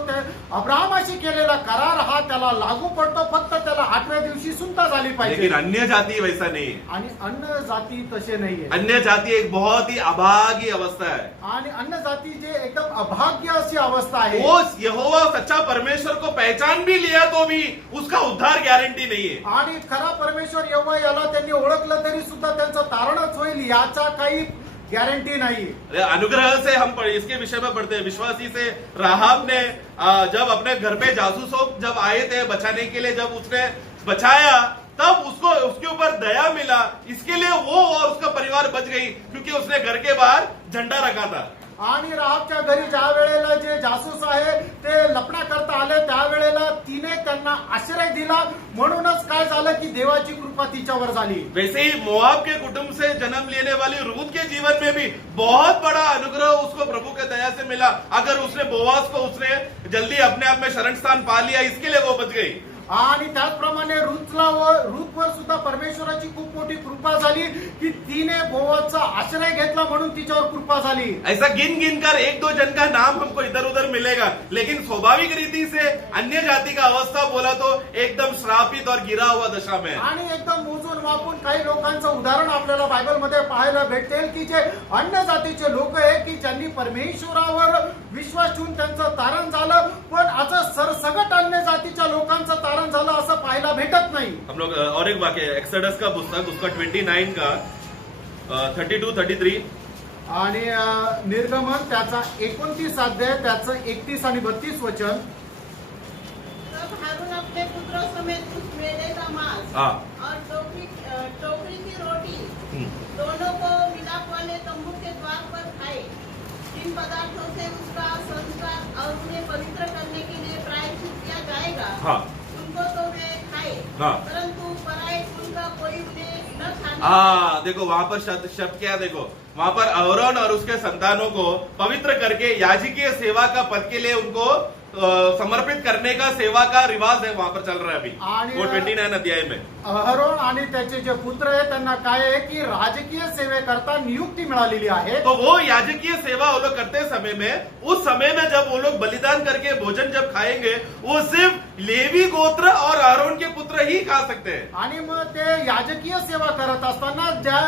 अब्राहमाशी केलेला करार हा त्याला लागू पडतो, फक्त त्याला 8व्या दिवशी सुंता झाली पाहिजे। लेकिन अन्य जाति वैसा नहीं है। आणि अन्य जाती तसे नाहीये। अन्य जाति एक बहुत ही अभागी अवस्था है। आणि अन्य जाती जे एकदम अभाग्य अशी अवस्था आहे, वो यहोवा सच्चा परमेश्वर को पहचान भी लिया तो भी उसका उद्धार गारंटी नहीं है। आणि खरा परमेश्वर यहोवा याला त्यांनी ओळखलं तरी सुद्धा त्यांचं तारणच होईल याचा काही गॅरंटी नाही। अनुग्रह से हम इसके विषय में पढ़ते हैं, विश्वासी से राहाब ने जब अपने घर पे जासूसों जब आए थे बचाने के लिए, जब उसने बचाया तब उसको उसके ऊपर दया मिला, इसके लिए वो और उसका परिवार बच गई, क्योंकि उसने घर के बाहर झंडा रखा था। आणि राहाबच्या घरी ज्या वेळेला जे जासूस आहे ते लपण्या करता आले त्यावेळेला तिने त्यांना आश्रय दिला, म्हणूनच काय झालं की देवाची कृपा तिच्यावर झाली। वैसे ही मोआब के कुटुंब से जन्म लेने वाली रूत के जीवन में भी बहुत बड़ा अनुग्रह उसको प्रभु के दया से मिला। अगर उसने बोआज को उसने जल्दी अपने आप में शरण स्थान पा लिया, इसके लिए वो बच गई। आणि त्याचप्रमाणे रूथवर सुद्धा परमेश्वराची खूप मोठी कृपा झाली की तिने बोआजचा आश्रय घेतला, म्हणून तिच्यावर कृपा झाली। ऐसा गिन गिन कर 1-2 जन का नाम हमको इधर उधर मिलेगा, लेकिन स्वाभाविक रीति से अन्य जाति का अवस्था बोला तो एकदम श्रापित और गिरा हुआ दशा में। आणि एकदम मोजून वापून काही लोकांचं उदाहरण आपल्याला बायबलमध्ये पाहायला भेटेल की जे अन्य जातीचे लोक आहे की ज्यांनी परमेश्वरावर विश्वास ठेवून त्यांचं तारण झालं, पण असं सरसगट अन्य जातीच्या लोकांचं तारण झालं असं पाहायला भेटत नाही। हम लोग और एक वाक्य एक्सोडस का पुस्तक, उसका 29 का 32-33 आणि निर्गमन त्याचा 29 अध्याय त्याचं 31 आणि 32 वचन। तब हारून अपने पुत्रों समेत उस मेढ़े का मांस हाँ। और टोकरी की रोटी दोनों को मिलाप वाले तंबू के द्वार पर खाए। इन पदार्थों से उसका संस्कार और उन्हें पवित्र करने के लिए प्रायश्चित किया जाएगा। हाँ। उनको तो वे खाए, हाँ। परंतु पराये कुल का कोई उन्हें न खाने। हाँ, देखो वहां पर शब्द क्या, देखो वहां पर अहरोन और उसके संतानों को पवित्र करके याजकीय सेवा का पद के लिए उनको समर्पित करने का सेवा का रिवाज है, वहां पर चल रहा है अभी वो 29 अध्याय में। अहरोन आणि त्याचे जे पुत्र आहे त्यांना काय आहे की राजकीय सेवेकरता नियुक्ती मिळालेली आहे। तो वो याजकीय सेवा वो लोग करते समय में, उस समय में जब वो लोग बलिदान करके भोजन जब खाएंगे, वो सिर्फ लेवी गोत्र और अहरोन के पुत्र ही खा सकते हैं। आणि मग ते याजकीय सेवा करत असताना ज्या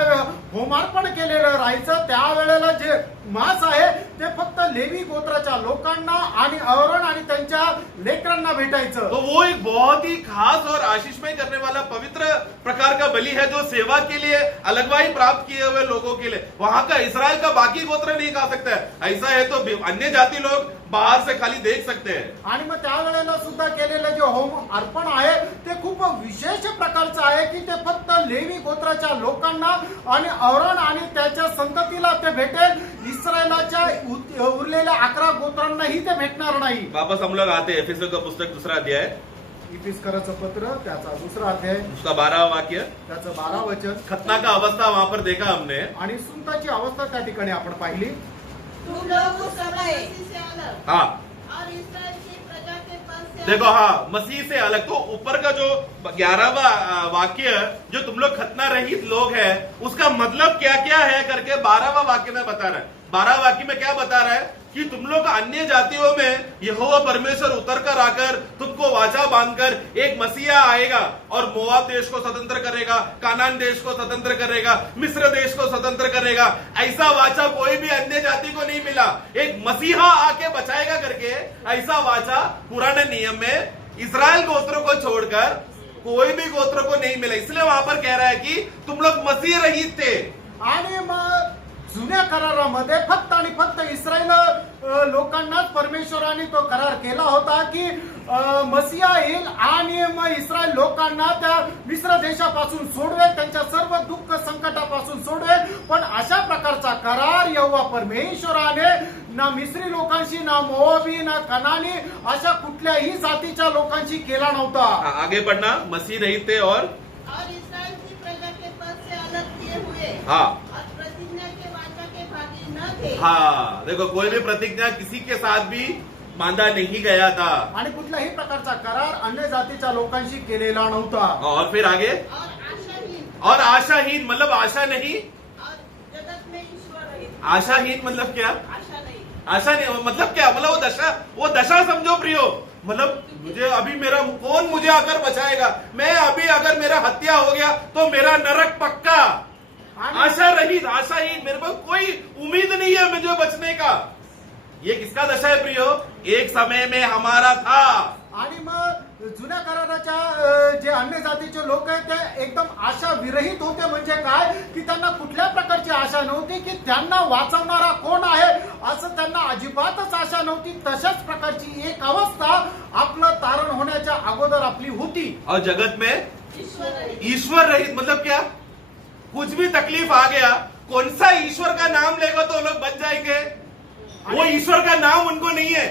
होमार्पण केलेलं राहायचं त्यावेळेला जे मांस आहे ते फक्त लेवी गोत्राच्या लोकांना आणि अहरोन आणि त्यांच्या लेकरांना भेटायचं। तो वो एक बहुत ही खास और आशीषमय करने वाला पवित्र प्रकार का बलि है, जो सेवा के लिए अलगवाई प्राप्त किए हुए लोगों के लिए। वहां का इस्राएल का बाकी गोत्र नहीं खा सकता है। ऐसा है तो अन्य जाति लोग बाहर से खाली देख सकते हैं। आणि मग त्यावेळेला सुद्धा केलेलं जे होम अर्पण आहे ते खूप विशेष प्रकारचं आहे की ते फक्त लेवी गोत्राच्या लोकांना आणि अहरोन आणि त्याच्या संततीला ते भेटेल, इस्रायलाच्या उरलेल्या 11 गोत्रांनाही ते भेटणार नाही। वापस हम लोग आते हैं एफेसियों का पुस्तक 2 अध्याय इफिस्कराचं पत्र त्याचा 2रा अध्याय उसका 12वां वाक्य, त्याचं 12 वचन खतना का अवस्था वहां पर देखा हमने। आणि सुनताची अवस्था त्या ठिकाणी आपण पाहिली। तुम लोग उस समय मसीह से अलग हाँ और इस्राएल की प्रजा के पद से देखो, हाँ मसीह से अलग। तो ऊपर का जो 11वां वाक्य, जो तुम लोग खतना रहित लोग हैं, उसका मतलब क्या क्या है करके 12वां वाक्य में बता रहा है। 12वां वाक्य में क्या बता रहा है कि तुम लोग अन्य जातियों में यहोवा परमेश्वर उतर कर आकर तुमको वाचा बांधकर एक मसीहा आएगा और मोआब देश को स्वतंत्र करेगा, कानान देश को स्वतंत्र करेगा, मिस्र देश को स्वतंत्र करेगा। ऐसा वाचा कोई भी अन्य जाति को नहीं मिला। एक मसीहा आके बचाएगा करके ऐसा वाचा पुराने नियम में इस्राएल गोत्रों को छोड़कर कोई भी गोत्रों को नहीं मिला। इसलिए वहां पर कह रहा है कि तुम लोग मसीह रहित थे। आणि मग जुन्या करारामध्ये फक्त आणि फक्त इस्रायल लोकांनाच परमेश्वराने तो करार केला होता की मसीहा येईल आणि मग इस्रायल लोकांना त्या मिस्र देशापासून सोडवे, त्यांच्या सर्व दुःख संकटापासून सोडवे। पण अशा प्रकारचा करार यहोवा परमेश्वराने ना मिस्री लोकांशी, ना मोआबी, ना कनानी अशा कुठल्याही जातीच्या लोकांशी केला नव्हता। आगे बढ़ना, मसीह रहित थे और इस्राएल की प्रजा के पद से अलग किए हुए हाँ और प्रतिज्ञा के वाचा के भागी न थे। हाँ देखो, कोई भी प्रतिज्ञा किसी के साथ भी बांधा नहीं गया था आणि कुठल्याही प्रकारचा करार अन्य जातीच्या लोकांशी केलेला नव्हता। और फिर आगे, और आशाहीन मतलब आशा नहीं। और जगत में ईश्वर रहित। आशाहीन मतलब क्या? आशा नहीं। आशा नहीं मतलब क्या? मतलब वो दशा समझो प्रियो। मतलब मुझे अभी कौन मुझे आकर बचाएगा? मैं अभी अगर मेरा हत्या हो गया तो मेरा नरक पक्का। आशा रहित, आशाहीन, मेरे पास कोई उम्मीद नहीं है मुझे बचने का। ये किसका दशा है प्रियो? एक समय में हमारा था। आणि मग जुन्या कराराच्या जे अन्य जातीचे लोक आहेत ते एकदम आशा विरहित होते। म्हणजे काय की त्यांना कुठल्या प्रकारची आशा नव्हती की त्यांना वाचवणारा कोण आहे असं त्यांना अजिबातच आशा नव्हती। तशाच प्रकारची एक अवस्था आपलं तारण होण्याच्या अगोदर आपली होती। और जगत में ईश्वर रहित। ईश्वर रहित मतलब क्या? कुछ भी तकलीफ आ गया, कौन सा ईश्वर का नाम लेगा तो लोग बच जाएंगे? वो ईश्वर का नाम उनको नहीं है।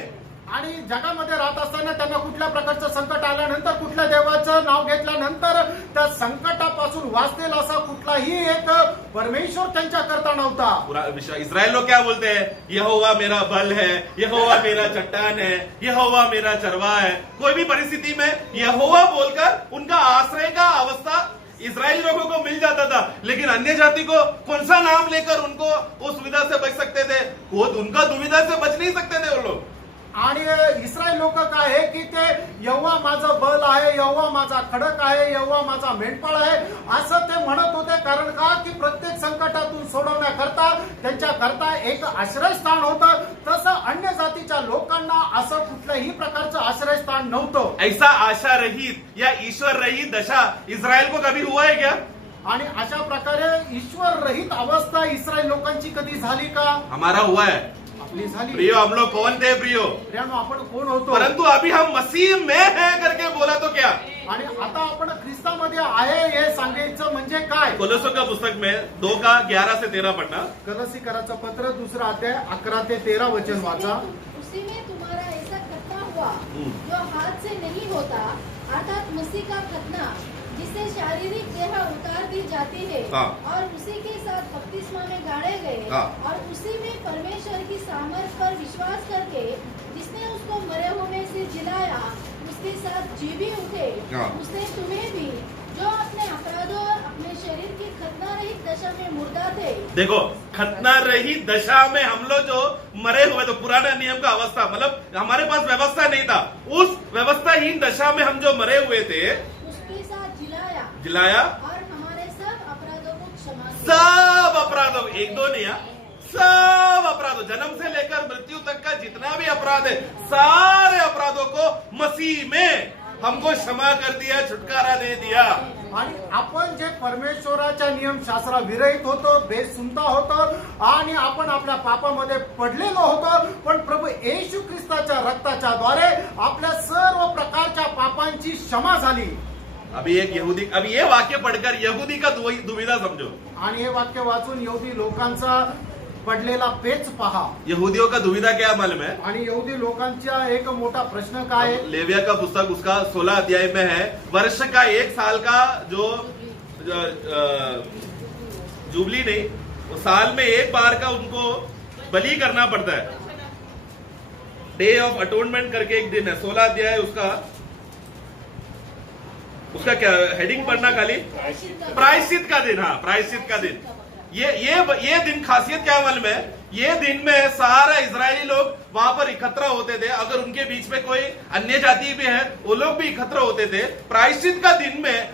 आणि जगामध्ये राहत असताना त्यांना कुठल्या प्रकारचं संकट आल्यानंतर, कुठल्या देवाचं नाव घेतल्यानंतर त्या संकटापासून वाचतील असा कुठलाही एक परमेश्वर त्यांच्या करता नव्हता। पूरा इस्राएल लोग क्या बोलते हैं? यहोवा मेरा बल है, यहोवा मेरा चट्टान है, यहोवा मेरा चरवाहा है। कोई भी परिस्थिति में यहोवा बोलकर उनका आश्रय का अवस्था इस्राएली लोगों को मिल जाता था। लेकिन अन्य जाति को कौन सा नाम लेकर उनको उस सुविधा से बच सकते थे? वो उनका दुविधा से बच नहीं सकते थे वो लोग। आणि इस्रायल लोक काय आहे की ते यहोवा माझं बल आहे, यहोवा माझा खडक आहे, यहोवा माझा मेंढपाळ आहे असं ते म्हणत होते। कारण का की प्रत्येक संकटातून सोडवण्याकरता त्यांच्या करता एक आश्रयस्थान होतं। तसं अन्य जातीच्या लोकांना असं कुठल्याही प्रकारचं आश्रयस्थान नव्हतं। ऐसा आशा रहित या ईश्वर रहित दशा इस्राएल को कभी हुआ है क्या? आणि अशा प्रकारे ईश्वर रहित अवस्था इस्रायल लोकांची कधी झाली का? हमारा हुआ है आपली झाली। प्रियो। हम लोग कौन थे प्रियो? प्रियानो, आपण कोण होतो? परंतु अभी हम मसीह में हैं करके बोला तो क्या? आणि आता आपण ख्रिस्तामध्ये आहे हे सांगायचं म्हणजे काय? कोलोसों का पुस्तक में 2 का 11 से 13 पढ़ना। कलसीकराचं पत्र 2रा अध्याय 11 ते 13 वचन वाचा। उसी में तुम्हारा ऐसा खतना हुआ जो हाथ से नहीं होता, अर्थात मसीह का खतना जिससे शारीरिक देह उतार दी जाती है और उसी के साथ बपतिस्मा में गाड़े गए और उसी में परमेश्वर की सामर्थ पर विश्वास करके जिसने उसको मरे हुए से जिलाया उसके साथ जी भी उठे, उसने तुम्हें भी जो अपने अपराधों और अपने शरीर की खतना रहित दशा में मुर्दा थे। देखो, खतना रहित दशा में हम लोग जो मरे हुए तो पुराना नियम का अवस्था मतलब हमारे पास व्यवस्था नहीं था। उस व्यवस्थाहीन दशा में हम जो मरे हुए थे उसके साथ जिलाया और हमारे सब अपराधों को क्षमा किया। सब अपराधों, 1-2 नहीं, सब अपराधों, जन्म से लेकर मृत्यु तक का जितना भी अपराध है सारे अपराधों को मसीह में हमको क्षमा कर दिया, छुटकारा दे दिया। आणि आपण जे परमेश्वराच्या नियमशास्त्रा विरहित होतो, बेसुमता होतो आणि आपण आपल्या पापामध्ये पडलेलो होतो, पण प्रभू येशू ख्रिस्ताच्या रक्ताच्या द्वारे आपल्या सर्व प्रकारच्या पापांची क्षमा झाली। अभी ये वाक्य पढ़कर यहूदी का दुविधा समझो। आणि हे वाक्य वाचून यहूदी लोकांचा पडलेला पेच पहा. यहूदियों का दुविधा क्या मालूम है? आणि यहुदी लोकांचा एक मोठा प्रश्न काय आहे? लेविया का पुस्तक उसका 16 अध्याय में है, वर्ष का 1 साल का जो जुबली नहीं, वो साल में एक बार का उनको बलि करना पड़ता है. डे ऑफ अटोनमेंट करके एक दिन है, 16 अध्याय उसका क्या हेडिंग पढ़ना खाली, प्रायश्चित का दिन. हाँ, प्रायश्चित का दिन. ये दिन खासियत क्या मालूम है? ये दिन में सारा इजरायली लोग वहां पर इकट्ठा होते थे. अगर उनके बीच में कोई अन्य जाति भी है, वो लोग भी इकट्ठा होते थे. प्रायश्चित का दिन में 1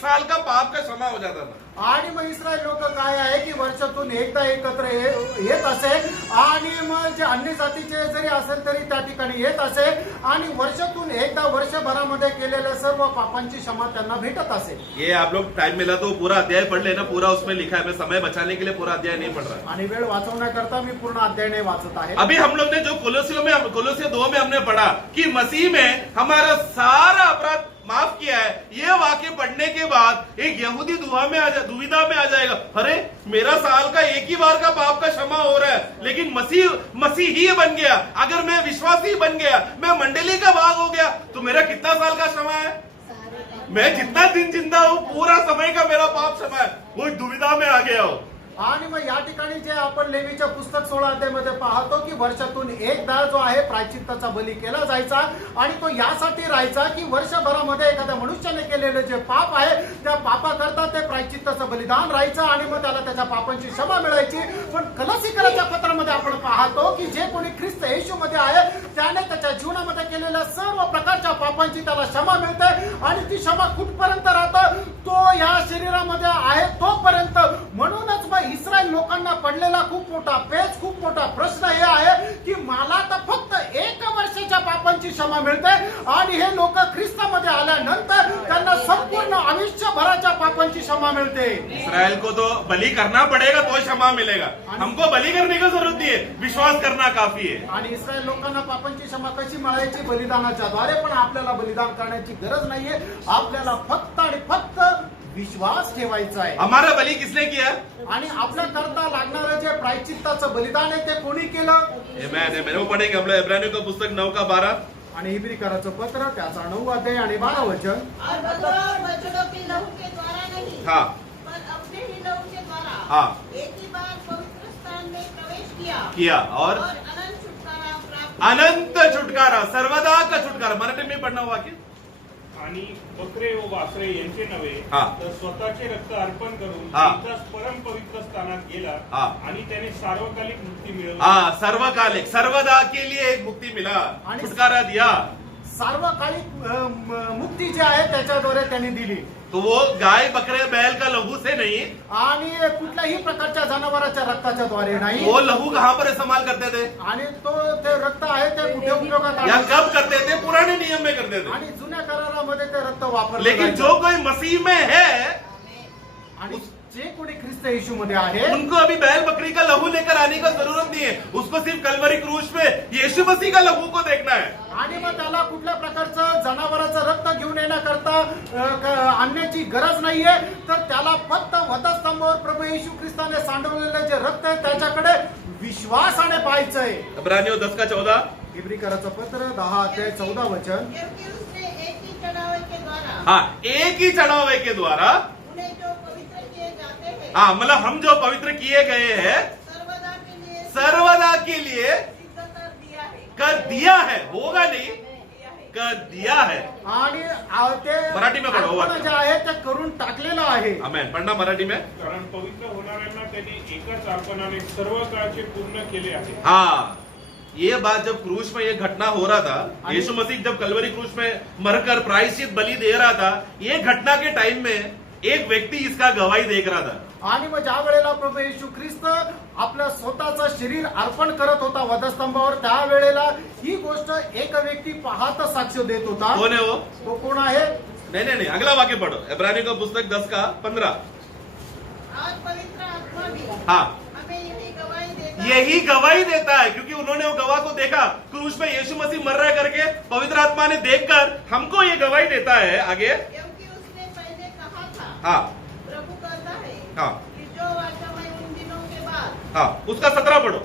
साल का पाप का क्षमा हो जाता था. आणि मग इस्रायल लोक काय आहे की वर्षातून एकदा एकत्र येत असे आणि मग जे अन्य जातीचे जरी असेल तरी त्या ठिकाणी येत असे आणि वर्षातून एकदा वर्षभरामध्ये केलेल्या सर्व पापांची क्षमा त्यांना भेटत असे. ये आप लोग टाइम मिला तो पूरा अध्याय पढ़ लेना, पूरा उसमें लिखा है. मैं समय बचाने के लिए पूरा अध्याय नहीं पढ़ रहा. आणि वेळ वाचवण्याकरता मी पूर्ण अध्याय नहीं वाचत आहे. अभी हम लोग ने जो कोलोसियों 2 में हमने पढ़ा कि मसीह में हमारा सारा अपराध माफ किया है. ये वाक्य पढ़ने के बाद एक यहूदी दुविधा में आ जाएगा. अरे मेरा साल का एक ही बार का पाप का क्षमा हो रहा है, लेकिन मसीही बन गया, अगर मैं विश्वासी बन गया, मैं मंडली का भाग हो गया, तो मेरा कितना साल का क्षमा है? मैं जितना दिन जिंदा हूं पूरा समय का मेरा पाप क्षमा है. वो दुविधा में आ गया हो. आणि मग या ठिकाणी जे आपण लेवीच्या पुस्तक 16 अध्यायामध्ये पाहतो की वर्षातून एकदा जो आहे प्रायश्चित्ताचा बली केला जायचा आणि तो यासाठी राहायचा की वर्षभरामध्ये एखाद्या मनुष्याने केलेले जे पाप आहे त्या पापाकरता ते प्रायश्चित्ताचं बलिदान राहायचं आणि मग त्याला त्याच्या पापांची क्षमा मिळायची. पण कलसीकराच्या पत्रामध्ये आपण पाहतो की जे कोणी ख्रिस्त येशूमध्ये आहे त्याने त्याच्या जीवनामध्ये केलेल्या सर्व प्रकारच्या पापांची त्याला क्षमा मिळते आणि ती क्षमा कुठपर्यंत राहतं? तो या शरीरामध्ये आहे तोपर्यंत. म्हणूनच मग इस्रायल लोकांना पडलेला खूप मोठा पेच, खूप मोठा प्रश्न हे आहे की मला तर फक्त 1 वर्षाच्या पापांची क्षमा मिळते आणि हे लोक ख्रिस्तामध्ये आल्यानंतर त्यांना संपूर्ण आयुष्यभराच्या पापांची क्षमा मिळते. इस्रायल को तो बलि करना पड़ेगा तो क्षमा मिलेगा. हमको बलि करने की जरूरत नहीं है, विश्वास करना काफी है. आणि इस्रायल लोकांना पापांची क्षमा कशी मिळायची? बलिदानाच्या द्वारे. पण आपल्याला बलिदान करण्याची गरज नाहीये. आपल्याला फक्त आणि फक्त विश्वास ठेवायचा आहे. हमारा बलि किसने किया? आणि आपल्या करता लागणारं जे प्रायश्चित्ताचं बलिदान आहे ते कोणी केलं? वो पढ़ेंगे हम लोग इब्रानियों का पुस्तक 9 का 12 आणि इब्रिकराचं पत्र त्याचा 9 अध्याय आणि 12 वचन. और बछड़ों के लहू के द्वारा नहीं, हाँ पर अपने ही लहू के द्वारा हाँ एक ही बार पवित्र स्थान में प्रवेश किया और अनंत छुटकारा प्राप्त. अनंत छुटकारा, सर्वदा का छुटकारा. मराठी में पढ़ना हुआ की आणि बकरे व वासरे यांचे नव्हे हा. तर स्वतःचे रक्त अर्पण करून हा. त्यांचा परम पवित्र स्थानात गेला हा. आणि त्याने सार्वकालिक मुक्ती मिळवली. हाँ, सर्वकालिक, सर्वदा के लिए एक मुक्ति मिला, छुटकारा दिया. सार्वकालिक मुक्ती जी आहे त्याच्याद्वारे त्यांनी दिली. तो वो गाय बकरे बैल का लहू से नहीं, आणि कुठल्याही प्रकारच्या जनावराच्या रक्ताच्या द्वारे नाही. वो लहू कहाँ पर इस्तेमाल करते थे? आणि तो ते रक्त आहे ते कुठे उपयोगात या आलं? कब करते थे? पुराने नियम में करते थे. आणि जुन्या करारामध्ये ते रक्त वापरलं लेकिन जायचं. जो कोई मसीह में है आणि जे कोणी ख्रिस्त येशू मध्ये आहे उनको अभी बैल बकरी का लहू लेकर आने का जरूरत नहीं है. उसको सिर्फ कलवरी क्रूस पे यीशु मसीह का लहू को देखना है. आणि मग त्याला कुठल्या प्रकारचं जनावराचं रक्त घेऊन येण्याकरता आणण्याची गरज नाहीये. तर त्याला फक्त वधस्तंभावर प्रभू येशू ख्रिस्ताने सांडवलेलं जे रक्त आहे त्याच्याकडे विश्वासाने पाहायचंय. इब्रानियों 10 का 14 इब्रिकराचं पत्र 10 अध्याय 14 वचन. क्योंकि उसने एक ही चढ़ावे के द्वारा हाँ, एक ही चढ़ावे के द्वारा, उन्हें जो पवित्र किए जाते हैं हाँ मतलब हम जो पवित्र किए गए हैं सर्वदा के लिए सिद्ध कर दिया है. कर दिया है, होगा नहीं, दिया है. कर दिया है. आणि ते मराठी में पढ़ो. अर्पण जे आहे ते करून टाकलेलं आहे. आमेन. पढ़ना मराठी में. कारण पवित्र होणाऱ्यांना त्यांनी एकाच अर्पणाने सर्व काळचे पूर्ण केले आहे. हाँ, ये बात जब क्रूस में ये घटना हो रहा था, यीशु मसीह जब कलवरी क्रूस में मरकर प्रायश्चित बलि दे रहा था, ये घटना के टाइम में एक व्यक्ति इसका गवाही देख रहा था. आणि मग ज्या वेळेला प्रभू येशू ख्रिस्त आपलं स्वतःचं शरीर अर्पण करत होता वधस्तंभावर त्यावेळेला ही गोष्ट एक व्यक्ती पाहत साक्ष देत होता. कौन है वो? तो कोण आहे? नहीं, अगला वाक्य पढ़ो. इब्रानियों का पुस्तक 10 का 15. आज पवित्र आत्मा भी हाँ, हमें यही गवाही देता है, क्योंकि उन्होंने वो गवाह को देखा क्रूस पे यीशु मसीह मर रहा है करके. पवित्र आत्मा ने देखकर हमको ये गवाही देता है. आगे. क्योंकि उसने पहले कहा था, हाँ प्रभु कहता है हाँ कि जो वाचा मैं उन दिनों के बाद बाद हाँ, उसका 17 पढ़ो।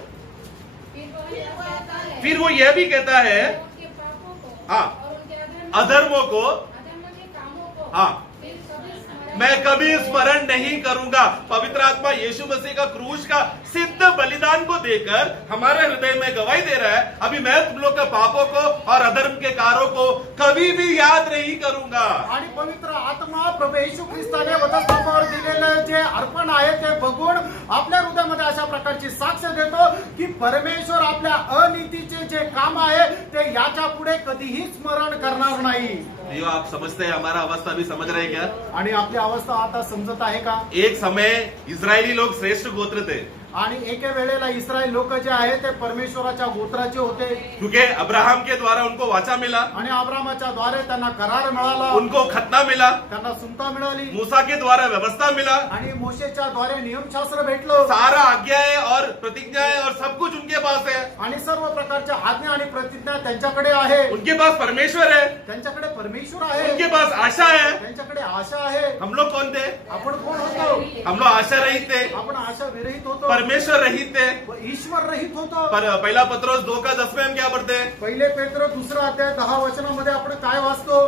फिर वो यह भी कहता है, उनके पापों को हाँ, और उनके अधर्मों को, अधर्म के कामों को हाँ, फिर कभी स्मरण मैं कभी स्मरण नहीं करूंगा। पवित्र आत्मा यीशु मसीह का क्रूस का सिद्ध बलिदान को देकर हमारे हृदय में गवाही दे रहा है, अभी मैं तुम लोग के पापों को और अधर्म के कार्यों को कभी भी याद नहीं करूंगा। आणि पवित्र आत्मा प्रभू येशू ख्रिस्ताने वधस्तंभावर दिलेलं जे अर्पण आहे ते बघून आपल्या हृदयामध्ये अशा प्रकारची साक्ष देतो की परमेश्वर आपल्या अनीतीचे जे काम आहे ते याच्या पुढे कधीही स्मरण करणार नाही। यो आप समझते हैं, हमारा अवस्था भी समझ रहे हैं क्या? आणि आपली अवस्था आता समजत आहे का? एक समय इस्राएली लोग श्रेष्ठ गोत्र थे, आणि एके वेळेला इस्रायल लोक जे आहे ते परमेश्वराच्या गोत्राचे होते, क्योंकि अब्राहम के द्वारा उनको वाचा मिला, आणि अब्रामाच्या द्वारे त्यांना करार मिळाला, उनको खतना मिला, त्यांना सुमता मिळाली, मूसा के द्वारा व्यवस्था मिला, आणि मोशेच्या द्वारे नियमशास्त्र भेटलं, सारा आज्ञाएं और प्रतिज्ञाएं और सब कुछ उनके पास है, आणि सर्व प्रकारच्या आज्ञा आणि प्रतिज्ञा त्यांच्याकडे आहे, उनके पास परमेश्वर है, त्यांच्याकडे परमेश्वर आहे, उनके पास आशा है। त्यांच्याकडे आशा आहे। हम लोग कौन थे? आपण कोण होतो? हम लोग आशा रहित थे, आपण आशा विरहित होतो, परमेश्वर रहित थे। व ईश्वर रहित होतो। पर पहला पत्रोस 2:10 में हम क्या पढ़ते हैं? पहिले पेत्र 2 अध्याय 10 वचनामध्ये आपण काय वाचतो?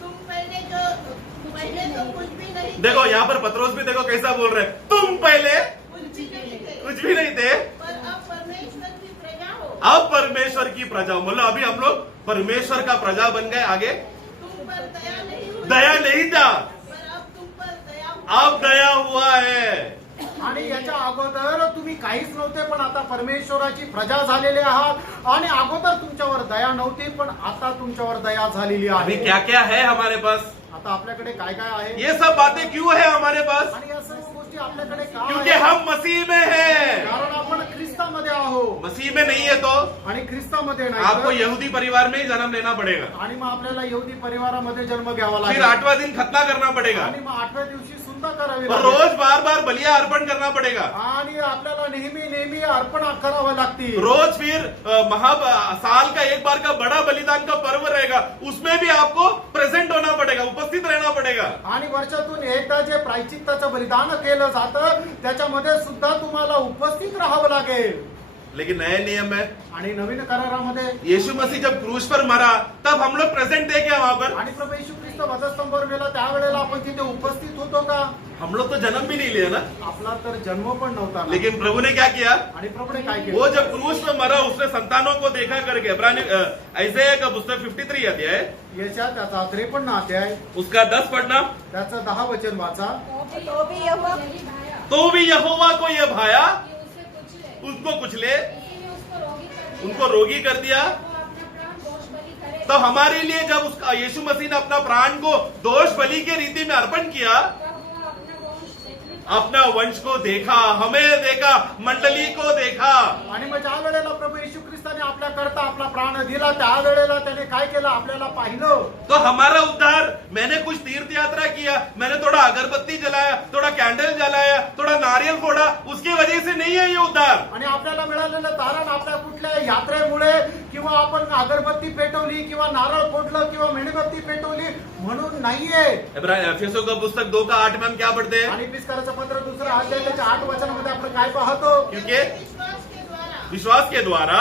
तुम पहले तो कुछ भी नहीं थे, देखो यहाँ पर पत्रोस भी देखो कैसा बोल रहे हैं, तुम पहले कुछ भी नहीं थे, कुछ भी नहीं थे, पर अब परमेश्वर की प्रजा हो, अब परमेश्वर की प्रजा हो। मतलब अभी हम लोग परमेश्वर का प्रजा बन गए। आगे तुम पर दया नहीं हुई, दया नहीं था, पर अब तुम पर दया हुई। अब दया हुआ है। आणि याच्या अगोदर तुम्ही काहीच नव्हते, पण आता परमेश्वराची प्रजा झालेले आहात, आणि अगोदर तुमच्यावर दया नव्हती, पण आता तुमच्यावर दया झालेली अभी आहे। क्या क्या है हमारे पास? आता आपल्याकडे काय काय आहे? ये सब बातें क्यों है हमारे पास? आणि या सर्व गोष्टी आपल्याकडे का क्योंकि आहेत? हम मसीह में हैं। कारण आपण ख्रिस्तामध्ये आहोत, मसीह में नहीं है तो आणि ख्रिस्तामध्ये आपको नाही यहूदी परिवार में ही जन्म लेना पड़ेगा, आणि मग आपल्याला यहुदी परिवारामध्ये जन्म घ्यावा फिर लागेल, 8वां दिन खतना करना पड़ेगा, आणि मग 8व्या दिवशी सुद्धा करावी और लागेल, रोज बार बार बलिया अर्पण करना पड़ेगा, आणि आपल्याला नेहमी नेहमी अर्पण करावं लागतील। रोज फिर साल का एक बार का बड़ा बलिदान का पर्व रहेगा, उसमें भी आपको प्रेजेंट होना पड़ेगा, उपस्थित रहना पड़ेगा। आणि वर्षातून एकदा जे प्रायश्चित्ताचं बलिदान केलं जातं त्याच्यामध्ये सुद्धा तुम्हाला उपस्थित राहावं लागेल। लेकिन नए नियम में आणि नवीन करारामध्ये यीशु मसीह जब क्रूस पर मरा तब हम लोग प्रेजेंट थे क्या वहां पर? आणि प्रभू येशू ख्रिस्त वधस्तंभावर गेला त्यावेळेला आपण तिथे उपस्थित होतो का? हम लोग तो जन्म भी नहीं लिया ना, आपला तर जन्म पण नव्हता ना। लेकिन प्रभु ने क्या किया? आणि प्रभूने काय केलं? वो जब क्रूस पर मरा उसने संतानों को देखा करके, ऐसे का पुस्तक 53 अध्याय याच्या त्याचा 53 अध्याय उसका 10 पढ़ना, त्याचं 10 वचन वाचा। तो भी यहोवा यही भाया तो भी यहोवा को ये भाया कि उसे कुचले, उसको कुचले, इसीलिए उसको रोगी कर दिया, उनको रोगी कर दिया। वो अपना प्राण दोष बलि करे, तो हमारे लिए जब उसका यीशु मसीह ने अपना प्राण को दोष बलि के रीति में अर्पण किया, तब वो अपना वंश देखने अपना वंश को देखा, हमें देखा, मंडली को देखा। आणि मग ज्या वेळेला प्रभू येशू ख्रिस्ताने आपल्या करता आपला प्राण दिला त्यावेळेला त्याने काय केलं? आपल्याला पाहिलं। तो हमारा उद्धार, मैंने कुछ तीर्थ यात्रा किया, मैंने थोड़ा अगरबत्ती जलाया, थोड़ा कैंडल जलाया, थोड़ा नारियल फोड़ा, उसकी वजह से नहीं है ये उद्धार। आणि आपल्याला मिळालेलं तारण आपल्या कुठल्या यात्रेमुळे किंवा आपण अगरबत्ती पेटवली किंवा नारळ फोडलं किंवा मेणबत्ती पेटवली म्हणून नाहीये। एफेसों का पुस्तक 2:8 में हम क्या पढ़ते हैं? आणि पिस्काराचं पत्र 2 अध्याय त्याच्या 8 वचनामध्ये आपण काय पाहतो? क्योंकि विश्वास के द्वारा विश्वास के द्वारा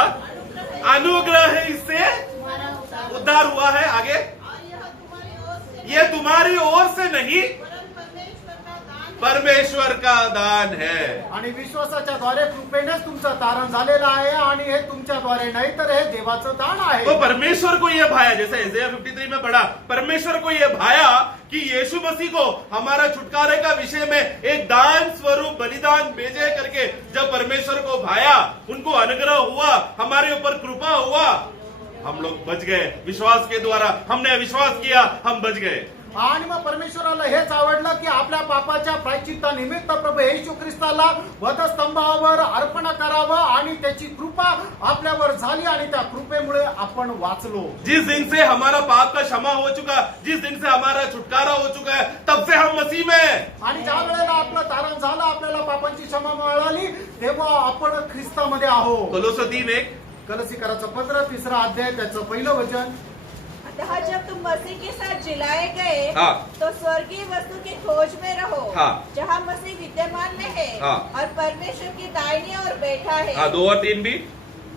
अनुग्रह इससे तुम्हारा उद्धार उद्धार हुआ है। आगे और यह तुम्हारी ओर से ये तुम्हारी ओर से नहीं, वरन परमेश्वर का दान है। परमेश्वर का दान है। आणि विश्वासाच्या द्वारे कृपेनेच तुमचं तारण झालेलं आहे, आणि हे तुमच्याद्वारे नाही तर हे देवाचं दान आहे। तो परमेश्वर को यह भाया, जैसे इज़ाया 53 में पढ़ा, परमेश्वर को यह भाया कि यीशु मसीह को हमारा छुटकारे का विषय में एक दान स्वरूप बलिदान भेजे करके जब परमेश्वर को भाया, उनको अनुग्रह हुआ, हमारे ऊपर कृपा हुआ, हम लोग बच गए। विश्वास के द्वारा हमने विश्वास किया, हम बच गए। आणि मग परमेश्वराला हेच आवडलं की आपल्या पापाच्या प्रायश्चित्तानिमित्त प्रभू येशू ख्रिस्ताला वधस्तंभावर अर्पण करावं, आणि त्याची कृपा आपल्यावर झाली, आणि त्या कृपेमुळे आपण वाचलो। जिस दिन से हमारा पाप का क्षमा हो चुका, जिस दिन से हमारा छुटकारा हो चुका है, तब से हम मसीह में हैं। आणि ज्या वेळेला आपलं तारण झालं, आपल्याला पापांची क्षमा मिळाली, तेव्हा आपण ख्रिस्तामध्ये आहोत। कोलोसे 3:1 कलसीकराचं पत्र 3 अध्याय त्याचं पहिलं वचन। अतः जब तुम मसीह के साथ जिलाए गए हाँ। तो स्वर्गीय वस्तु की खोज में रहो, हाँ। जहाँ मसीह विद्यमान में है, हाँ। और परमेश्वर की दाहिनी ओर बैठा है। हाँ, 2 और 3 भी।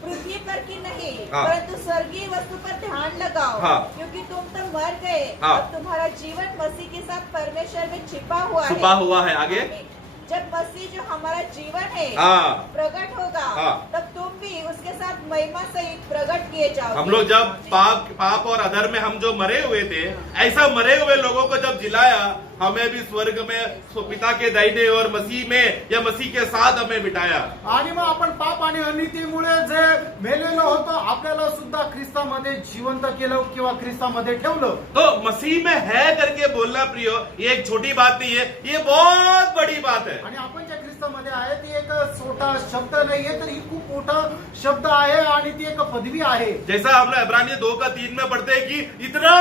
पृथ्वी पर की नहीं, हाँ। परंतु स्वर्गीय वस्तु पर ध्यान लगाओ, हाँ। क्योंकि तुम तो मर गए, हाँ। और तुम्हारा जीवन मसीह के साथ परमेश्वर में छिपा हुआ है। आगे। जब मसीह जो हमारा जीवन है हाँ। प्रकट होगा, हाँ। तब तुम भी उसके साथ महिमा सहित प्रकट किए जाओगे। हम लोग जब पाप और अधर्म में हम जो मरे हुए थे, ऐसा मरे हुए लोगों को जब जिलाया, हमें भी स्वर्ग में पिता के दाहिने और मसीह में या मसीह के साथ हमें बिठाया। आणि मग आपण पाप आणि अनितीमुळे जे मेलेलो होतो, आपल्याला सुद्धा ख्रिस्तामध्ये जिवंत केलं किंवा ख्रिस्तामध्ये ठेवलं। तो मसीह में है करके बोलना प्रियो, ये एक छोटी बात नहीं है, ये बहुत बड़ी बात है। आणि आपण ज्या ख्रिस्तामध्ये आहे ती एक छोटा शब्द नाहीये, तर ही खूप मोठा शब्द आहे आणि ती एक पदवी आहे। जैसा हम लोग इब्रानी 2:3 में पढ़ते हैं कि इतना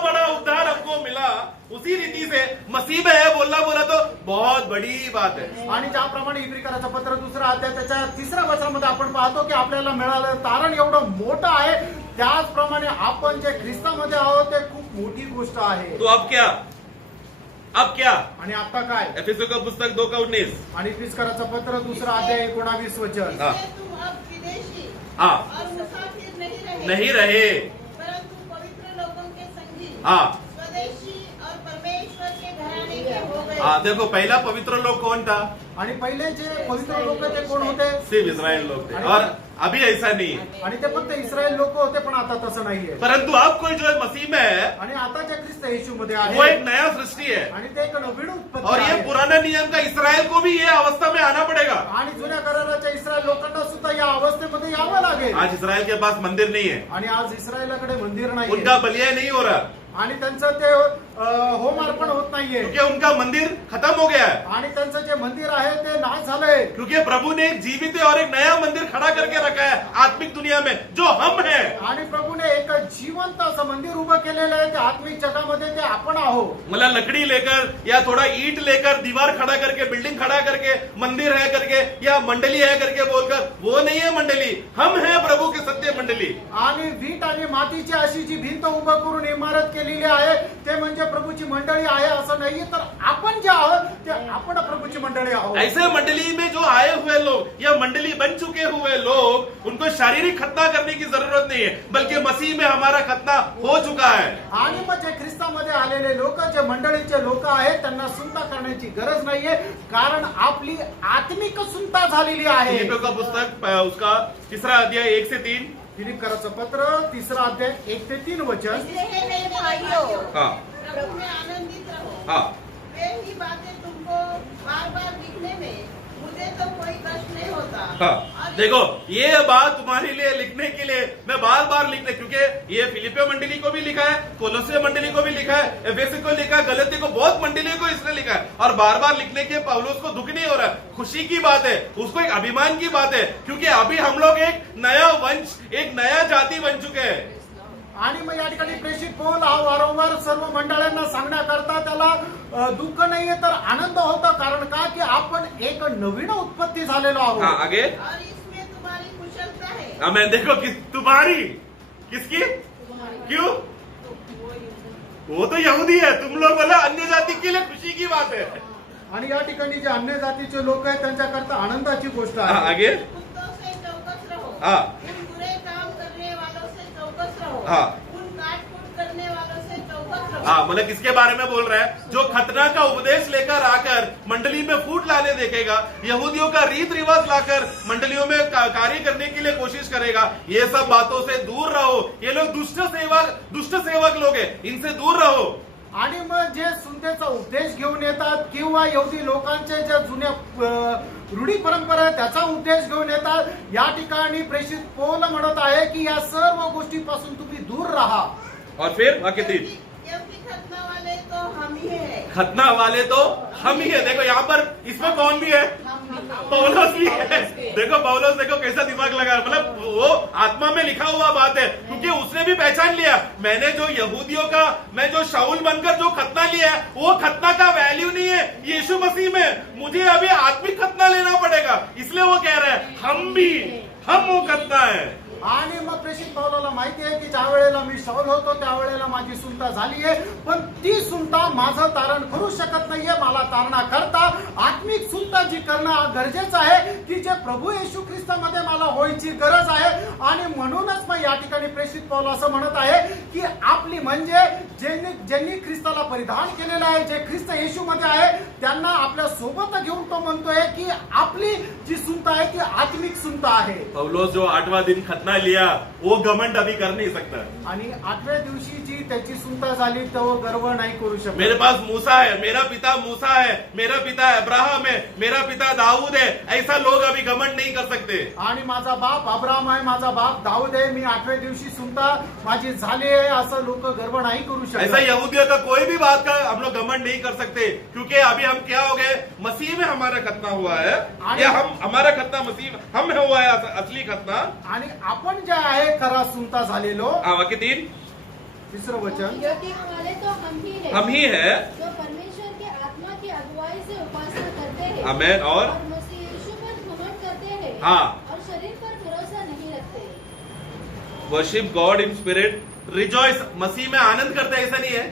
बड़ा उद्धार हमको मिला, उसी रीति से मसीह में है बोला तो बहुत बड़ी बात है। आणि ज्याप्रमाणे इब्रिकराचं पत्र 2 अध्याय त्याच्या 3 वचनामध्ये आपण पाहतो की आपल्याला मिळालं तारण एवढं मोठं आहे, त्याचप्रमाणे आपण जे ख्रिस्तामध्ये आहोत ते खूप मोठी गोष्ट आहे। तो अब क्या? आणि आता काय? एफेसियों का पुस्तक 2:19 आणि इब्रिकराचं पत्र 2 अध्याय 19 वचन। हाँ। इसलिए तुम अब विदेशी हाँ। और मुसाफिर नहीं नहीं रहे, परंतु पवित्र लोगों के संगी, हाँ। स्वदेशी और परमेश्वर के घराने के हो गए। हाँ, देखो पहला पवित्र लोग कौन था? आणि पहिले जे पवित्र लोक ते कोण होते? सिर्फ इस्राएल लोग थे, और अभी ऐसा नहीं है। आणि ते फक्त इस्रायल लोक होते, पण आता तसं नाहीये। परंतु अब कोई जो है मसीह में है, आणि आता जे ख्रिस्त येशू मध्ये वो आहे एक नया सृष्टि है, आणि ते एक नवीन उत्पत्ती और ये आहे। पुराना नियम का इस्राएल को भी ये अवस्था में आना पड़ेगा। आणि जुन्या कराराच्या इस्रायल लोकांना सुद्धा या अवस्थेमध्ये यावं लागेल। आज इस्राएल के पास मंदिर नहीं है, आणि आज इस्रायलाकडे मंदिर नाही, उनका बलिया नहीं हो रहा, आणि त्यांचं ते होम अर्पण होत नाहीये, क्योंकि उनका मंदिर खत्म हो गया है। आणि त्यांचं जे मंदिर आहे ते नाश झालंय। क्योंकि प्रभु ने एक जीवित और एक नया मंदिर खड़ा करके रखा है आत्मिक दुनिया में, जो हम हैं। आणि प्रभूने एक जिवंत असं मंदिर उभं केलेलं आहे, ते आत्मिक जगामध्ये ते आपण आहोत। मतलब लकड़ी लेकर या थोड़ा ईंट लेकर दीवार खड़ा करके, बिल्डिंग खड़ा करके, मंदिर है करके या मंडली है करके बोलकर, वो नहीं है मंडली, हम हैं प्रभु की सत्य मंडली। आणि वीट आणि मातीची अशी जी भिंत उभं करून इमारत केलेली आहे, ते म्हणजे प्रभूची मंडळी आहे असं नाहीये, तर आपण जे आहोत ते आपण प्रभूची मंडळी आहोत। ऐसे मंडली में जो आए हुए लोग या मंडली बन चुके हुए लोग, उनको शारीरिक खतना करने की जरूरत नहीं है, बल्कि मसीह में हमारा खतना हो चुका है। आणि मग जे ख्रिस्तामध्ये आलेले लोक, जे मंडळीचे लोक आहेत, त्यांना सुनता करण्याची गरज नाहीये, कारण आपली आत्मिक सुनता झालेली आहे। फिलिपियों का पुस्तक उसका 3 अध्याय 1 से 3। फिलिप्पियराचं पत्र 3 अध्याय 1 ते 3 वचन। इसलिए मेरे भाइयों, हाँ। प्रभु में आनंदित रहो। हाँ। वे ही बातें तुमको बार बार लिखने में मुझे तो कोई कष्ट नहीं होता। हाँ, और देखो ये बात तुम्हारे लिए लिखने के लिए मैं बार बार लिखने, क्योंकि ये फिलिपियो मंडली को भी लिखा है, कोलोसे मंडली को भी लिखा है, एफेसी को लिखा है, गलती को, बहुत मंडलियों को इसने लिखा है, और बार बार लिखने के पौलुस को दुख नहीं हो रहा, खुशी की बात है, उसको एक अभिमान की बात है, क्योंकि अभी हम लोग एक नया वंश, एक नया जाति बन चुके हैं। आणि मग या ठिकाणी प्रेषित पौल हा वारंवार सर्व मंडळांना सांगण्याकरता त्याला दुःख नाहीये, तर आनंद होता, कारण का की आपण एक नवीन उत्पत्ती झालेलो आहोत। हाँ, आगे। और इसमें तुम्हारी कुशलता है। हमें देखो तुम्हारी किसकी, क्यों? वो तो यहूदी है, तुम लोग बोला अन्य जाति के लिए खुशी की बात है। आणि या ठिकाणी जे अन्य जातीचे लोक आहेत त्यांच्याकरता आनंदाची गोष्ट हाँ, आहे। आगे। कुत्तों से चौकस रहो। हाँ। उन बुरे काम करने वालों से चौकस रहो। हाँ। उन काट-कूट करने वालों से चौकस रहो। हाँ, मतलब किसके बारे में बोल रहा है? जो खतना का उपदेश लेकर आकर मंडली में फूट लाने देखेगा, यहूदियों का रीत रिवाज लाकर मंडलियों में कार्य करने के लिए कोशिश करेगा, ये सब बातों से दूर रहो। ये लोग दुष्ट सेवक लोग हैं, इनसे दूर रहो। आणि मग जे सुनतेचा उपदेश घेऊन येतात किंवा यहुदी लोकांचे ज्या जुन्या रूढी परंपरा आहेत त्याचा उपदेश घेऊन येतात, या ठिकाणी प्रेषित पौल म्हणत आहे की या सर्व गोष्टीपासून तुम्ही दूर राहा। और फिर वाक्य 3, क्योंकि खतना वाले तो हम ही हैं। खतना वाले तो हम ही है। देखो यहाँ पर इसमें कौन भी है? पौलुस भी है। देखो पौलुस, देखो कैसा दिमाग लगा, मतलब वो आत्मा में लिखा हुआ बात है, क्योंकि उसने भी पहचान लिया, मैंने जो यहूदियों का, मैं जो शाऊल बनकर जो खतना लिया है, वो खतना का वैल्यू नहीं है यीशु मसीह में, मुझे अभी आत्मिक खतना लेना पड़ेगा। इसलिए वो कह रहे हैं हम वो खतना है। आणि मग प्रेषित पौलाला माहिती आहे की ज्या वेळेला मी शाऊल होतो त्यावेळेला माझी सुनता झाली आहे, पण ती सुनता माझं तारण करू शकत नाहीये. मला तारणा करता आत्मिक सुनता जी करणं गरजेचं आहे की जे प्रभू येशू ख्रिस्तामध्ये मला होईची गरज आहे. आणि म्हणूनच मग या ठिकाणी प्रेषित पौल असं म्हणत आहे की आपली म्हणजे ज्यांनी ख्रिस्ताला परिधान केलेलं आहे, जे ख्रिस्त येशू मध्ये आहे, त्यांना आपल्या सोबत घेऊन तो म्हणतोय की आपली जी सुनता आहे ती आत्मिक सुनता आहे. पौलोस जो 8वां दिन खतना लिया वो घमंड अभी कर नहीं सकता. आणि 8व्या दिवशी जी त्याची सुनता झाली तो गर्व नाही करू शकत. मेरे पास मूसा है, मेरा पिता मूसा है, मेरा पिता अब्राहम है, मेरा पिता दाऊद है, ऐसा लोग अभी घमंड नहीं कर सकते. आणि माझा बाप अब्राहम आहे, माझा बाप दाऊद आहे, मी 8व्या दिवशी सुनता माझी झाली आहे असं लोक गर्व नाही करू शकत. ऐसा यहूदियों का कोई भी बात का हम लोग घमंड नहीं कर सकते, क्योंकि अभी हम क्या हो गए, मसीह में हमारा खतना हुआ है, या हमारा खतना मसीह हम हुआ है असली खतना. आणि आपण जे आहे खरा सुनता झालेलो. वाक्य 3 तिसरं वचन, यहोदियों वाले तो हम ही है जो परमेश्वर के आत्मा की अगुवाई से उपासना करते हैं. आमेन. और मसीह यीशु पर घमंड करते हैं. हाँ. और शरीर पर भरोसा नहीं रखते. Worship God in spirit, rejoice. मसीह में आनंद करते हैं, ऐसा नहीं है.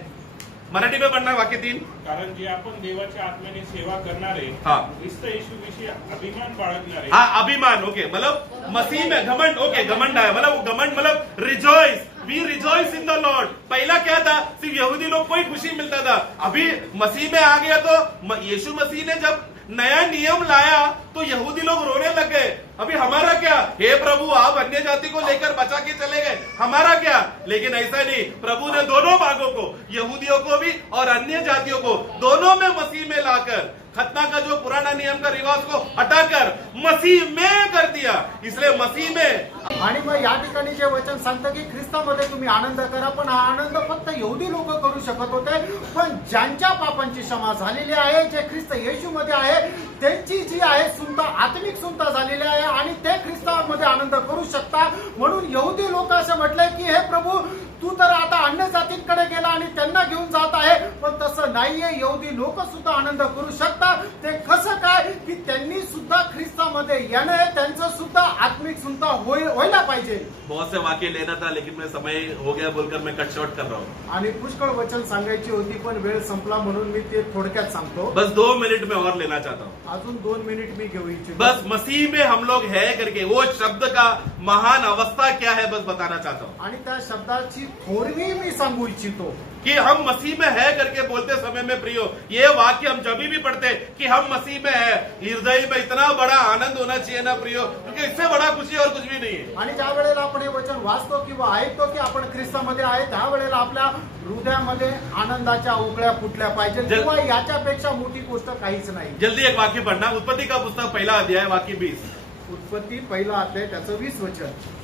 मराठी में पढ़ना वाक्य 3. कारण जे आपण देवाच्या आत्म्याने सेवा करणारे, ख्रिस्त येशू विषयी अभिमान बाळगणारे. हाँ, अभिमान. ओके, मतलब मसीह में घमंड. ओके, घमंड है मतलब घमंड मतलब rejoice. We rejoice in the lord. पहला क्या था, सिर्फ यहूदी लोग को ही खुशी मिलता था. अभी मसीह में आ गया तो यीशु मसीह ने जब नया नियम लाया तो यहूदी लोग रोने लग गए. अभी हमारा क्या, हे प्रभु आप अन्य जाति को लेकर बचा के चले गए, हमारा क्या. लेकिन ऐसा नहीं, प्रभु ने दोनों भागों को, यहूदियों को भी और अन्य जातियों को, दोनों में मसीह में लाकर खतना का जो पुराना नियम का रिवाज को हटाकर मसीह में कर दिया. इसलिए मसीह में. आणि मग या ठिकाणी जे वचन सांगतं की ख्रिस्तामध्ये तुम्ही आनंद करा, पण हा आनंद फक्त यहूदी लोक करू शकत होते. पण ज्यांच्या पापांची क्षमा झालेली आहे, जे ख्रिस्त येशू मध्ये आहे, त्यांची जी आहे सुनता आत्मिक सुनता झालेली आहे आणि ते ख्रिस्तामध्ये आनंद करू शकता. म्हणून यहूदी लोक असं म्हटलंय की हे प्रभू तू तर आता अन्य जातींकडे गेला आणि त्यांना घेऊन जात आहे, पण तसं नाहीये. यहूदी लोक सुद्धा आनंद करू शकतात. ते कसं काय की त्यांनी सुद्धा ख्रिस्तामध्ये येणं, त्यांचं सुद्धा आत्मिक सुनता व्हायला पाहिजे. बहुत से वाक्य लेना था लेकिन मैं समय हो गया बोलकर मैं कट शॉर्ट कर रहा हूँ. आणि पुष्कळ वचन सांगायची होती पण वेळ संपला म्हणून मी ते थोडक्यात सांगतो. बस 2 मिनट में और लेना चाहता हूँ. अजून 2 मिनिट मी घेऊ इच्छितो. बस मसीह में हम लोग है करके वो शब्द का महान अवस्था क्या है बस बताना चाहता हूँ. आणि त्या शब्दाची थोरवी मी सांगू इच्छितो कि हम मसीह में है करके बोलते समय में प्रियो, ये वाक्य हम जब भी पढ़ते कि हम मसीह में है, हृदय में इतना बड़ा आनंद होना चाहिए ना प्रियो, क्योंकि इससे बड़ा खुशी और कुछ भी नहीं है. आणि ज्या वेळेला आपण हे वचन वाचतो किंवा ऐकतो की आपण ख्रिस्तामध्ये आहे, त्यावेळेला आपल्या हृदयामध्ये आनंदाच्या उकळ्या फुटल्या पाहिजे, किंवा याच्यापेक्षा मोठी गोष्ट काहीच नाही. जल्दी एक वाक्य पढ़ना. उत्पत्ति का पुस्तक 1 अध्याय वाक्य 20. उत्पत्ती 1 अध्याय त्याचं 20 वचन.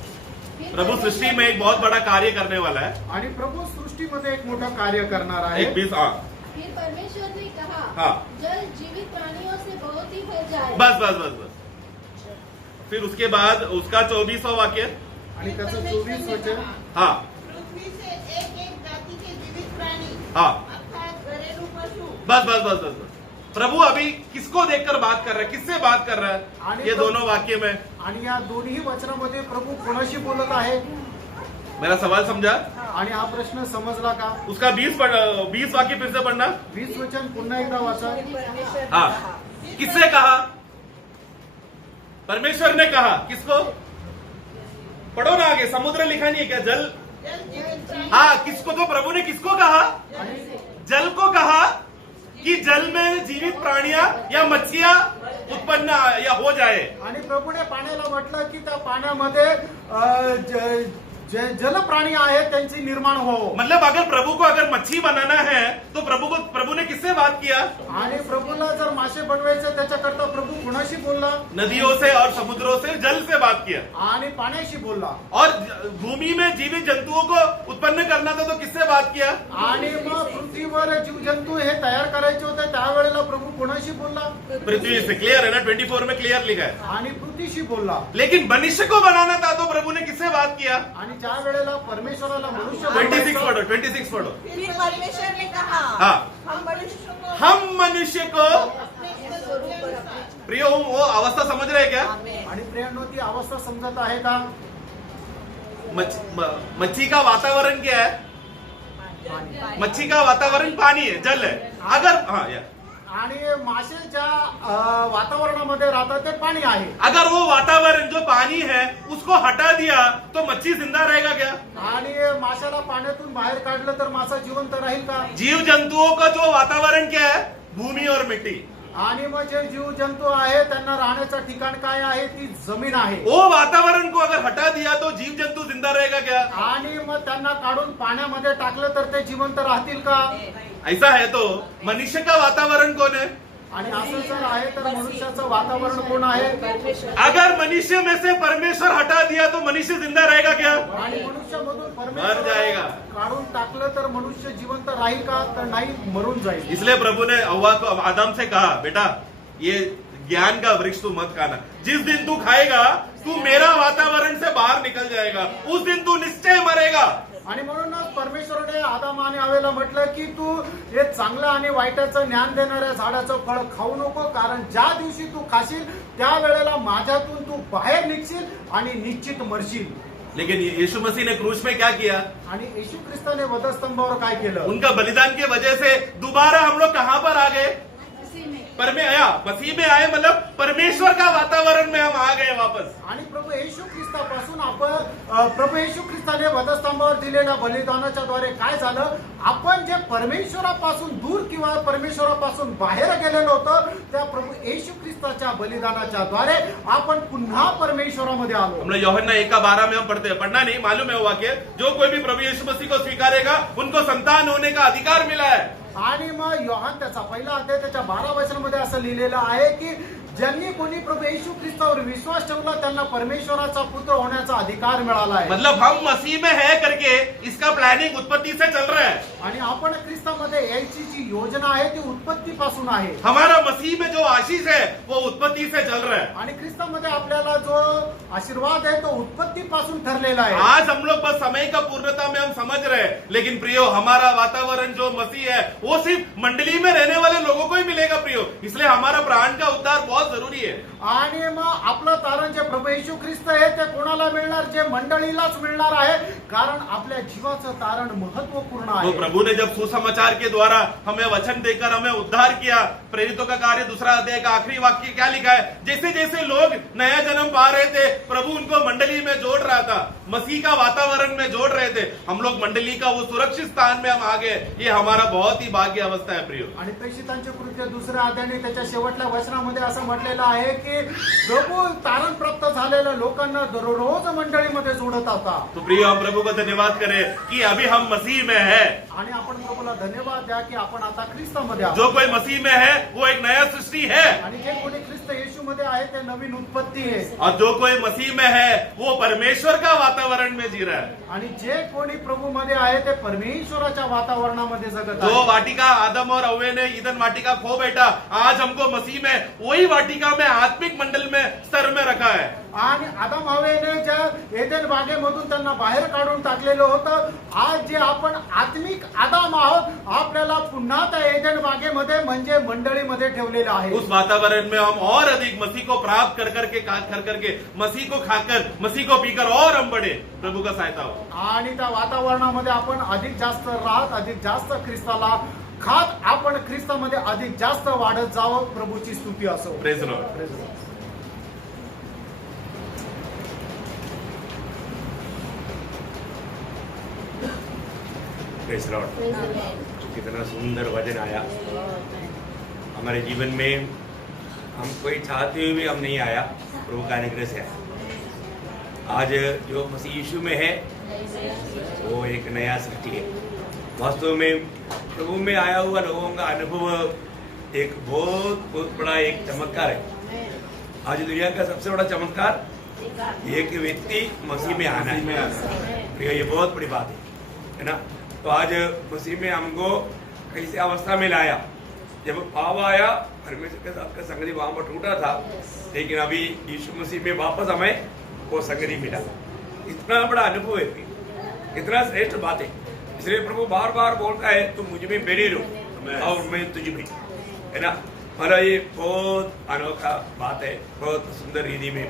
प्रभु सृष्टि में एक बहुत बड़ा कार्य करने वाला है. आणि प्रभू सृष्टीमध्ये एक मोठं कार्य करणार आहे. 20. फिर परमेश्वर ने कहा, हाँ. जल जीवित प्राणियों से बहुत ही भर जाए. बस बस बस बस. फिर उसके बाद उसका 24वां वाक्य. आणि त्याचं 24 वचन. हाँ. पृथ्वी से एक एक जाति के जीवित प्राणी, हाँ. अर्थात घरेलू पशु. बस बस बस बस. प्रभु अभी किसको देखकर बात कर रहा है, किससे बात कर रहा है, ये दोनों वाक्य में. आणि या दोन्ही वचनामध्ये प्रभू कोणाशी बोलत आहे. मेरा सवाल समझा. आणि हा प्रश्न समजला का. उसका 20 वाक्य फिर से पढ़ना. 20 वचन पुन्हा एकदा वाचा. हाँ. किससे कहा, परमेश्वर ने कहा. किसको, पढ़ो ना आगे, समुद्र लिखा नहीं है क्या, जल. जल जीवित प्राणी. हाँ, किसको, तो प्रभु ने किसको कहा, आणि जल को कहा कि जल में जीवित प्राणियां या मच्छियां उत्पन्न या हो जाए. आणि प्रभूने पाण्याला म्हटलं की त्या पाण्यामध्ये जल प्राणी आहेत त्यांची निर्माण हो. मतलब अगर प्रभु को अगर मच्छी बनाना है तो प्रभु ने किससे बात किया. आणि प्रभूला जर मासे बनवायचे त्याच्याकरता प्रभू कुणाशी बोलला. नदियों से और समुद्रों से, जल से बात किया. आणि पाण्याशी बोलला. और भूमि में जीवित जंतुओं को उत्पन्न करना था तो किससे बात किया. आणि मग पृथ्वीवर जीवजंतू हे तयार करायचे होते, त्यावेळेला प्रभू कोणाशी बोलला. पृथ्वी से. क्लियर है ना, 24 में क्लियर लिखा है. आणि पृथ्वीशी बोलला. लेकिन मनुष्य को बनाना था तो प्रभु ने किससे बात किया. आणि ज्या वेळेला परमेश्वराला मनुष्य 26 पढ़ो, 26 पढ़ो. फिर परमेश्वर ने कहा, हाँ. हम मनुष्य को अपने स्वरूप पर अपने प्रियो, वो अवस्था समझ रहे हैं क्या. आणि प्रियांनो ती अवस्था समजत आहे का. मच्छी का वातावरण क्या है? मच्छी का वातावरण पानी है, जल है. अगर हाँ या आणि मासे ज्या वातावरणामध्ये राहतात ते पाणी आहे. अगर वो वातावरण जो पानी है उसको हटा दिया तो मच्छी जिंदा रहेगा क्या? आणि माशाला पाण्यातून बाहेर काढलं तर मासा जिवंत राहील का? जीव जंतुओं का जो वातावरण क्या है? भूमि और मिट्टी. आणि मग जे जीव जंतू आहे त्यांना राहण्याचं ठिकाण काय आहे? ती जमीन आहे. वो वातावरण को अगर हटा दिया तो जीव जंतु जिंदा रहेगा क्या? आणि मग त्यांना काढून पाण्यामध्ये टाकलं तर ते जिवंत राहतील का? ऐसा है तो मनुष्य का वातावरण कौन है? आणि असं जर आहे तर मनुष्याचं वातावरण कोण आहे? अगर मनुष्य में से परमेश्वर हटा दिया तो मनुष्य जिंदा रहेगा क्या? आणि मनुष्यामधून मर परमेश्वर जाएगा. काढून टाकलं तर मनुष्य जिवंत राहील का? तर नाही, मरून जाईल. इसलिए प्रभु ने हव्वा को आदम से कहा, बेटा ये ज्ञान का वृक्ष तू मत खाना. जिस दिन तू खाएगा तू मेरा वातावरण से बाहर निकल जाएगा, उस दिन तू निश्चय मरेगा. आणि म्हणूनच परमेश्वराने आदाम आणि हवेला म्हटलं की तू हे चांगलं आणि वाईटाचं ज्ञान देणाऱ्या झाडाचं फळ खाऊ नको, कारण ज्या दिवशी तू खाशील त्या वेळेला माझ्यातून तू बाहेर निघशील आणि निश्चित मरशील. लेकिन यीशु मसीह ने क्रूस में क्या किया? आणि येशू ख्रिस्ताने वधस्तंभावर काय केलं? उनका बलिदान की वजह से दोबारा हम लोग कहां पर आ गए? मसीह में आए, मतलब परमेश्वर का वातावरण में हम आ गए वापस. आणि प्रभू येशू ख्रिस्तापासून आपण प्रभू येशू ख्रिस्ताने वधस्तंभावर दिलेल्या बलिदानाच्या द्वारे काय झालं? आपण जे परमेश्वरापासून दूर किंवा परमेश्वरापासून बाहेर गेलेलो होतो त्या प्रभू येशू ख्रिस्ताच्या बलिदानाच्या द्वारे आपण पुन्हा परमेश्वरामध्ये आलो. हम लोग यूहन्ना 1:12 में हम पढ़ते हैं, पढ़ना नहीं, मालूम है वो वाक्य, जो कोई भी प्रभु यीशु मसीह को स्वीकारेगा उनको संतान होने का अधिकार मिला है. आणि मग योहान त्याचा पहिला अध्याय त्याच्या 12 वचनामध्ये असं लिहिलेलं आहे की ज्यांनी कोणी प्रभू येशू ख्रिस्तावर विश्वास ठेवला त्यांना परमेश्वराचा पुत्र होण्याचा अधिकार मिळाला आहे. मतलब हम मसीह में है करके इसका प्लानिंग उत्पत्ति से चल रहा है. आणि आपण ख्रिस्तामध्ये यायची जी योजना आहे ती उत्पत्तीपासून आहे. हमारा मसीह में जो आशीष है वो उत्पत्ति से चल रहा है. आणि ख्रिस्तामध्ये आपल्याला जो आशीर्वाद आहे तो उत्पत्तीपासून ठरलेला आहे. आज हम लोग बस समय का पूर्णता में हम समझ रहे हैं, लेकिन प्रियो हमारा वातावरण जो मसीह है वो सिर्फ मंडली में रहने वाले लोगों को ही मिलेगा प्रियो. इसलिए हमारा प्राण का उद्धार बहुत जरूरी है. आणि मग आपलं तारण जे प्रभू येशू ख्रिस्त आहे ते कोणाला मिळणार? जे मंडळीलाच मिळणार आहे, कारण आपल्या जीवाचं तारण महत्वपूर्ण आहे. तो प्रभु ने जब सुसमाचार के द्वारा हमें वचन देकर हमें उद्धार किया, प्रेरितों का कार्य 2 अध्याय का आखिरी वाक्य क्या लिखा है? जैसे जैसे लोग नया जन्म पा रहे थे प्रभु उनको मंडली में जोड़ रहा था, मसीह का वातावरण में जोड़ रहे थे. हम लोग मंडली का वो सुरक्षित स्थान में हम आ गए. ये हमारा बहुत ही भाग्य अवस्था है प्रियो. आणि प्रेषितांचे कृत्य 2 अध्यायाने त्याच्या शेवटल्या वचनामध्ये असं म्हटलेलं आहे की प्रभू तारण प्राप्त झालेल्या लोकांना दररोज मंडळीमध्ये जोडत होता. तो प्रियो हम प्रभु को धन्यवाद करें कि अभी हम मसीह में है. आणि आपण प्रभूला धन्यवाद द्या की आपण आता ख्रिस्तामध्ये आहोत. जो कोई मसीह में है वो एक नया सृष्टि है. आणि जे कोणी ख्रिस्त येशूमध्ये आहे ते नवीन उत्पत्ती आहे. और जो कोई मसीह में है वो परमेश्वर का वातावरण में जी रहा है. आणि जे कोणी प्रभू मध्ये आहे ते परमेश्वराच्या वातावरणामध्ये जगत जो आहे. वाटिका आदम और हव्वे ने ईदन वाटिका खो बैठा, आज हमको मसीह में वही वाटिका में आत्मिक मंडल में स्तर में रखा है. आणि आदम हवेने ज्या एदेन बागेमधून त्यांना बाहेर काढून टाकलेलं होतं, आज जे आपण आत्मिक आदाम आहोत आपल्याला पुन्हा त्या एदेन बागेमध्ये म्हणजे मंडळीमध्ये ठेवलेलं आहे. उस वातावरण में हम और अधिक मसीह को प्राप्त कर करके मसीह को खाकर मसीह को पीकर और हम बढ़े. प्रभु का सहायता हो. आणि त्या वातावरणामध्ये आपण अधिक जास्त राहत, अधिक जास्त ख्रिस्ताला खात आपण ख्रिस्तामध्ये अधिक जास्त वाढत जावं. प्रभूची स्तुती असो. Praise the Lord. Praise the Lord. Praise Lord. कितना सुंदर वचन आया हमारे जीवन में. हम कोई चाहते हुए भी हम नहीं आया, प्रभु का अनुग्रह से आया. आज जो मसीह यीशु में है वो एक नया सृष्टि है. वास्तव में प्रभु में आया हुआ लोगों का अनुभव एक बहुत बड़ा एक चमत्कार है. आज दुनिया का सबसे बड़ा चमत्कार एक व्यक्ति मसीह में आना है. ये बहुत बड़ी बात है ना. तो आज मसीह में हमको कैसी अवस्था में लाया. जब पाप आया परमेश्वर के साथ का संगति वहां पर टूटा था, लेकिन अभी यीशु मसीह में वापस हमें वो संगति मिला. इतना बड़ा अनुभव है, इतना श्रेष्ठ बात है. इसलिए प्रभु बार बार बोलता है तुम मुझ में बने रहो और मैं तुझ में, है ना. हमारा ये बहुत अनोखा बात है. बहुत सुंदर रीति में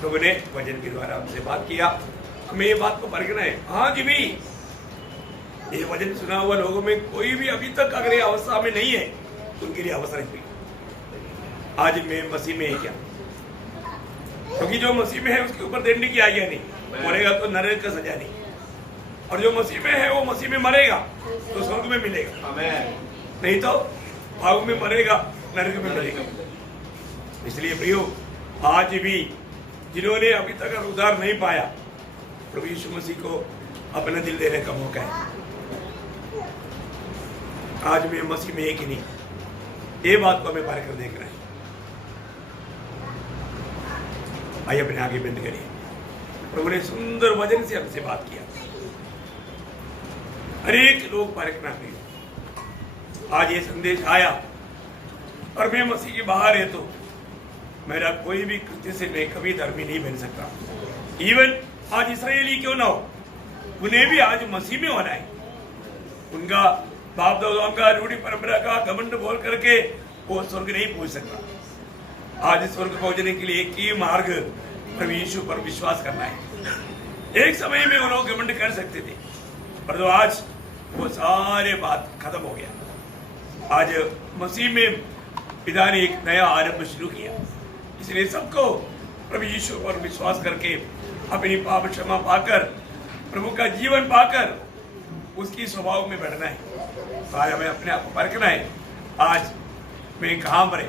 प्रभु ने वचन के द्वारा हमसे बात किया. हमें ये बात को परखना है। आज भी ये वचन सुना हुआ लोगों में कोई भी अभी तक अगर ये अवस्था में नहीं है, उनके लिए अवसर है। आज मैं मसीह में है क्या? क्योंकि जो मसीह में है उसके ऊपर दंड की आज्ञा नहीं, मरेगा तो नरक का सजा नहीं, और जो मसीह में है वो मसीह में मरेगा तो स्वर्ग में मिलेगा, नहीं तो भाव में मरेगा, नरक में मिलेगा। इसलिए प्रियो, आज भी जिन्होंने अभी तक उद्धार नहीं पाया, प्रभु यीशु मसीह को अपना दिल देने का मौका है। आज में मसीह में एक ही नहीं, ये बात को हमें पार कर देख रहे हैं। आइए अपने आगे बंद करिए। प्रभु ने सुंदर वचन से हमसे बात किया। अनेक लोग परखना नहीं। आज ये संदेश आया और मैं मसीह के बाहर है तो मेरा कोई भी कृत्य से मैं कभी धर्मी नहीं बन सकता। इवन आज इसराइली क्यों ना हो, उन्हें भी आज मसीह में होना है। उनका बाप दादाओं का रूढ़ी परंपरा का घमंड बोल करके वो स्वर्ग नहीं पहुंच सकता। आज स्वर्ग पहुंचने के लिए एक ही मार्ग प्रभु यीशु पर विश्वास करना है। एक समय में वो लोग घमंड कर सकते थे, पर तो आज वो सारे बात खत्म हो गया। आज मसीह में पिता ने एक नया आरंभ शुरू किया। इसलिए सबको प्रभु यीशु पर विश्वास करके अपनी पाप क्षमा पाकर प्रभु का जीवन पाकर उसकी स्वभाव में बढ़ना है। तो आज हमें अपने आप को परखना है। आज मैं कहाँ पर है,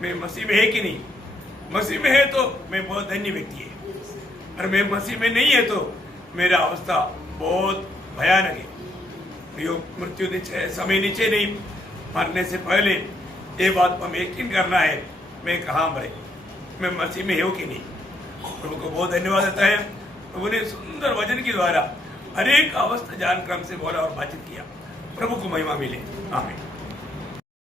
मैं मसीह में है कि नहीं? मसीह में है तो मैं बहुत धन्य व्यक्ति है, और मैं मसीह में नहीं है तो मेरा अवस्था बहुत भयानक है। मृत्यु समय नीचे नहीं, मरने से पहले ये बात को हमें यकीन करना है, मैं कहाँ पर है, मैं मसीह में हूँ कि नहीं। प्रभु को बहुत धन्यवाद देता है। प्रभु ने सुंदर वचन के द्वारा अनेक अवस्था जानकर हमसे बोला और बातचीत किया। प्रभु को महिमा मिले। आमीन।